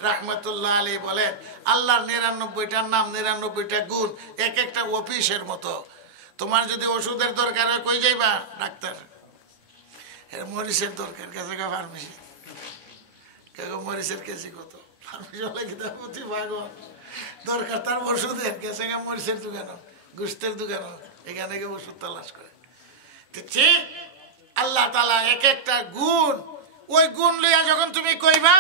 রাহমাতুল্লাহ আলাইহি বলেন, আল্লাহর 99টার নাম, 99টা গুণ এক একটা অফিসের মতো। তোমার যদি ওষুধের দরকার হয় কই যাইবা, ডাক্তার। এর মরিচের দরকার, গেছে গা ফার্মেসি, কেউ মরিচের কেজি কত, ফার্মেসি হলে কি প্রতি ভাগন দরকার তার ওষুধের, গেছে গা মরিচের দোকানও, গোস্তের দোকানও, এখানে গিয়ে ওষুধ তালাশ করে। ঠিক আল্লাহ তাআলা এক একটা গুণ ওই গুণ লইয়া যখন তুমি কইবা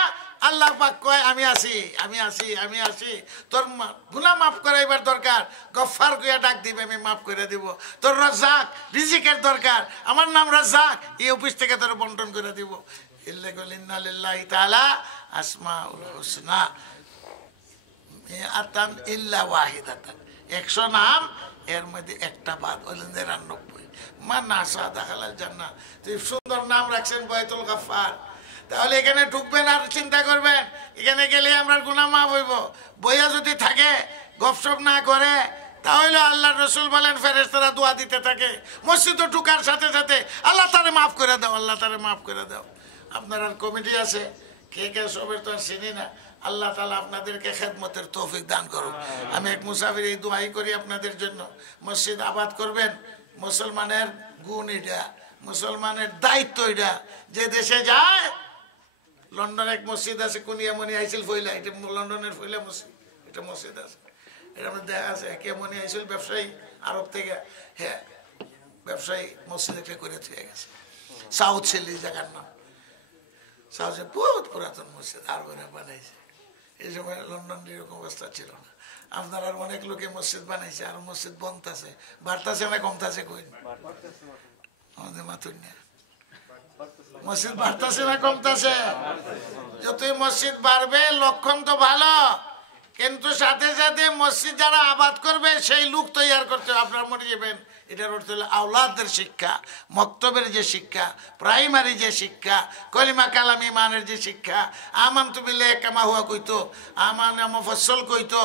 আল্লাহ পাক কয় আমি আছি আমি আছি আমি আছি। তোর গুনাহ মাফ করাইবার দরকার, গফফার কইয়া ডাক দিবে, আমি মাফ করে দিব। তোর রাজ্জাক রিজিকের দরকার, আমার নাম রাজ্জাক, এই অফিস থেকে তোর বন্টন করে দিব। ইন্না লিল্লাহি তাআলা আসমাউল হুসনা মিআতান ইল্লা ওয়াহিদাতান, 100 নাম, এর মধ্যে একটা বাদ হলেন 99। মান আশা দাখালাল জান্নাহ। তুই সুন্দর নাম রাখছেন বয়তুল গফফার, তাহলে এখানে ঢুকবেন আর চিন্তা করবেন এখানে গেলে আমরা গুনাহ মাফ হইব। বইয়া যদি থাকে গপসপ না করে, তাহলে আল্লাহ রসুল বলেন ফেরেশতারা দোয়া দিতে থাকে মসজিদে ঢুকার সাথে সাথে, আল্লাহ তারে মাফ করে দাও, আল্লাহ তারে মাফ করে দাও। আপনার আর কমিটি আছে, কে কে সবের তো আর চিনি না। আল্লাহ তাআলা আপনাদেরকে খেদমতের তৌফিক দান করুন। আমি এক মুসাফির এই দোয়াই করি আপনাদের জন্য, মসজিদ আবাদ করবেন। মুসলমানের গুণ এটা, মুসলমানের দায়িত্ব এটা। যে দেশে যায়, লন্ডনে এক মসজিদ আছে, কুনিয়ামনি আইসিল ফইলা, এটা লন্ডনের ফইলা মসজিদ, এটা মসজিদ আছে, এটা আমাদের দেখা আছে। কেমনি আইসিল ব্যবসায়ী আরব থেকে, হ্যাঁ ব্যবসায়ী মসজিদ একটা করে থুয়ে গেছে। সাউথ সিলি জায়গার নাম, সাউথে বহুত পুরাতন মসজিদ আরবরা বানাইছে। এই সময় লন্ডন এরকম অবস্থা ছিল না। আপনার আর অনেক লোকে মসজিদ বানাইছে, আর মসজিদ বনতেছে, বাড়তেছে না কমতেছে, কই আমাদের মাথুর নিয়ে মসজিদ বাড়তেছে না কমতেছে? যতই মসজিদ বাড়বে লক্ষণ তো ভালো, কিন্তু সাথে সাথে মসজিদ যারা আবাদ করবে সেই লোক তৈরি করতে হবে। আপনার মনে যাবেন এটার অর্থ হলো আওলাদের শিক্ষা, মক্তবের যে শিক্ষা, প্রাইমারি যে শিক্ষা, কলিমা কালাম ইমানের যে শিক্ষা, আমানতু বিল্লাহি কামা হুয়া কইতো, আমান মুফাসসাল কইতো।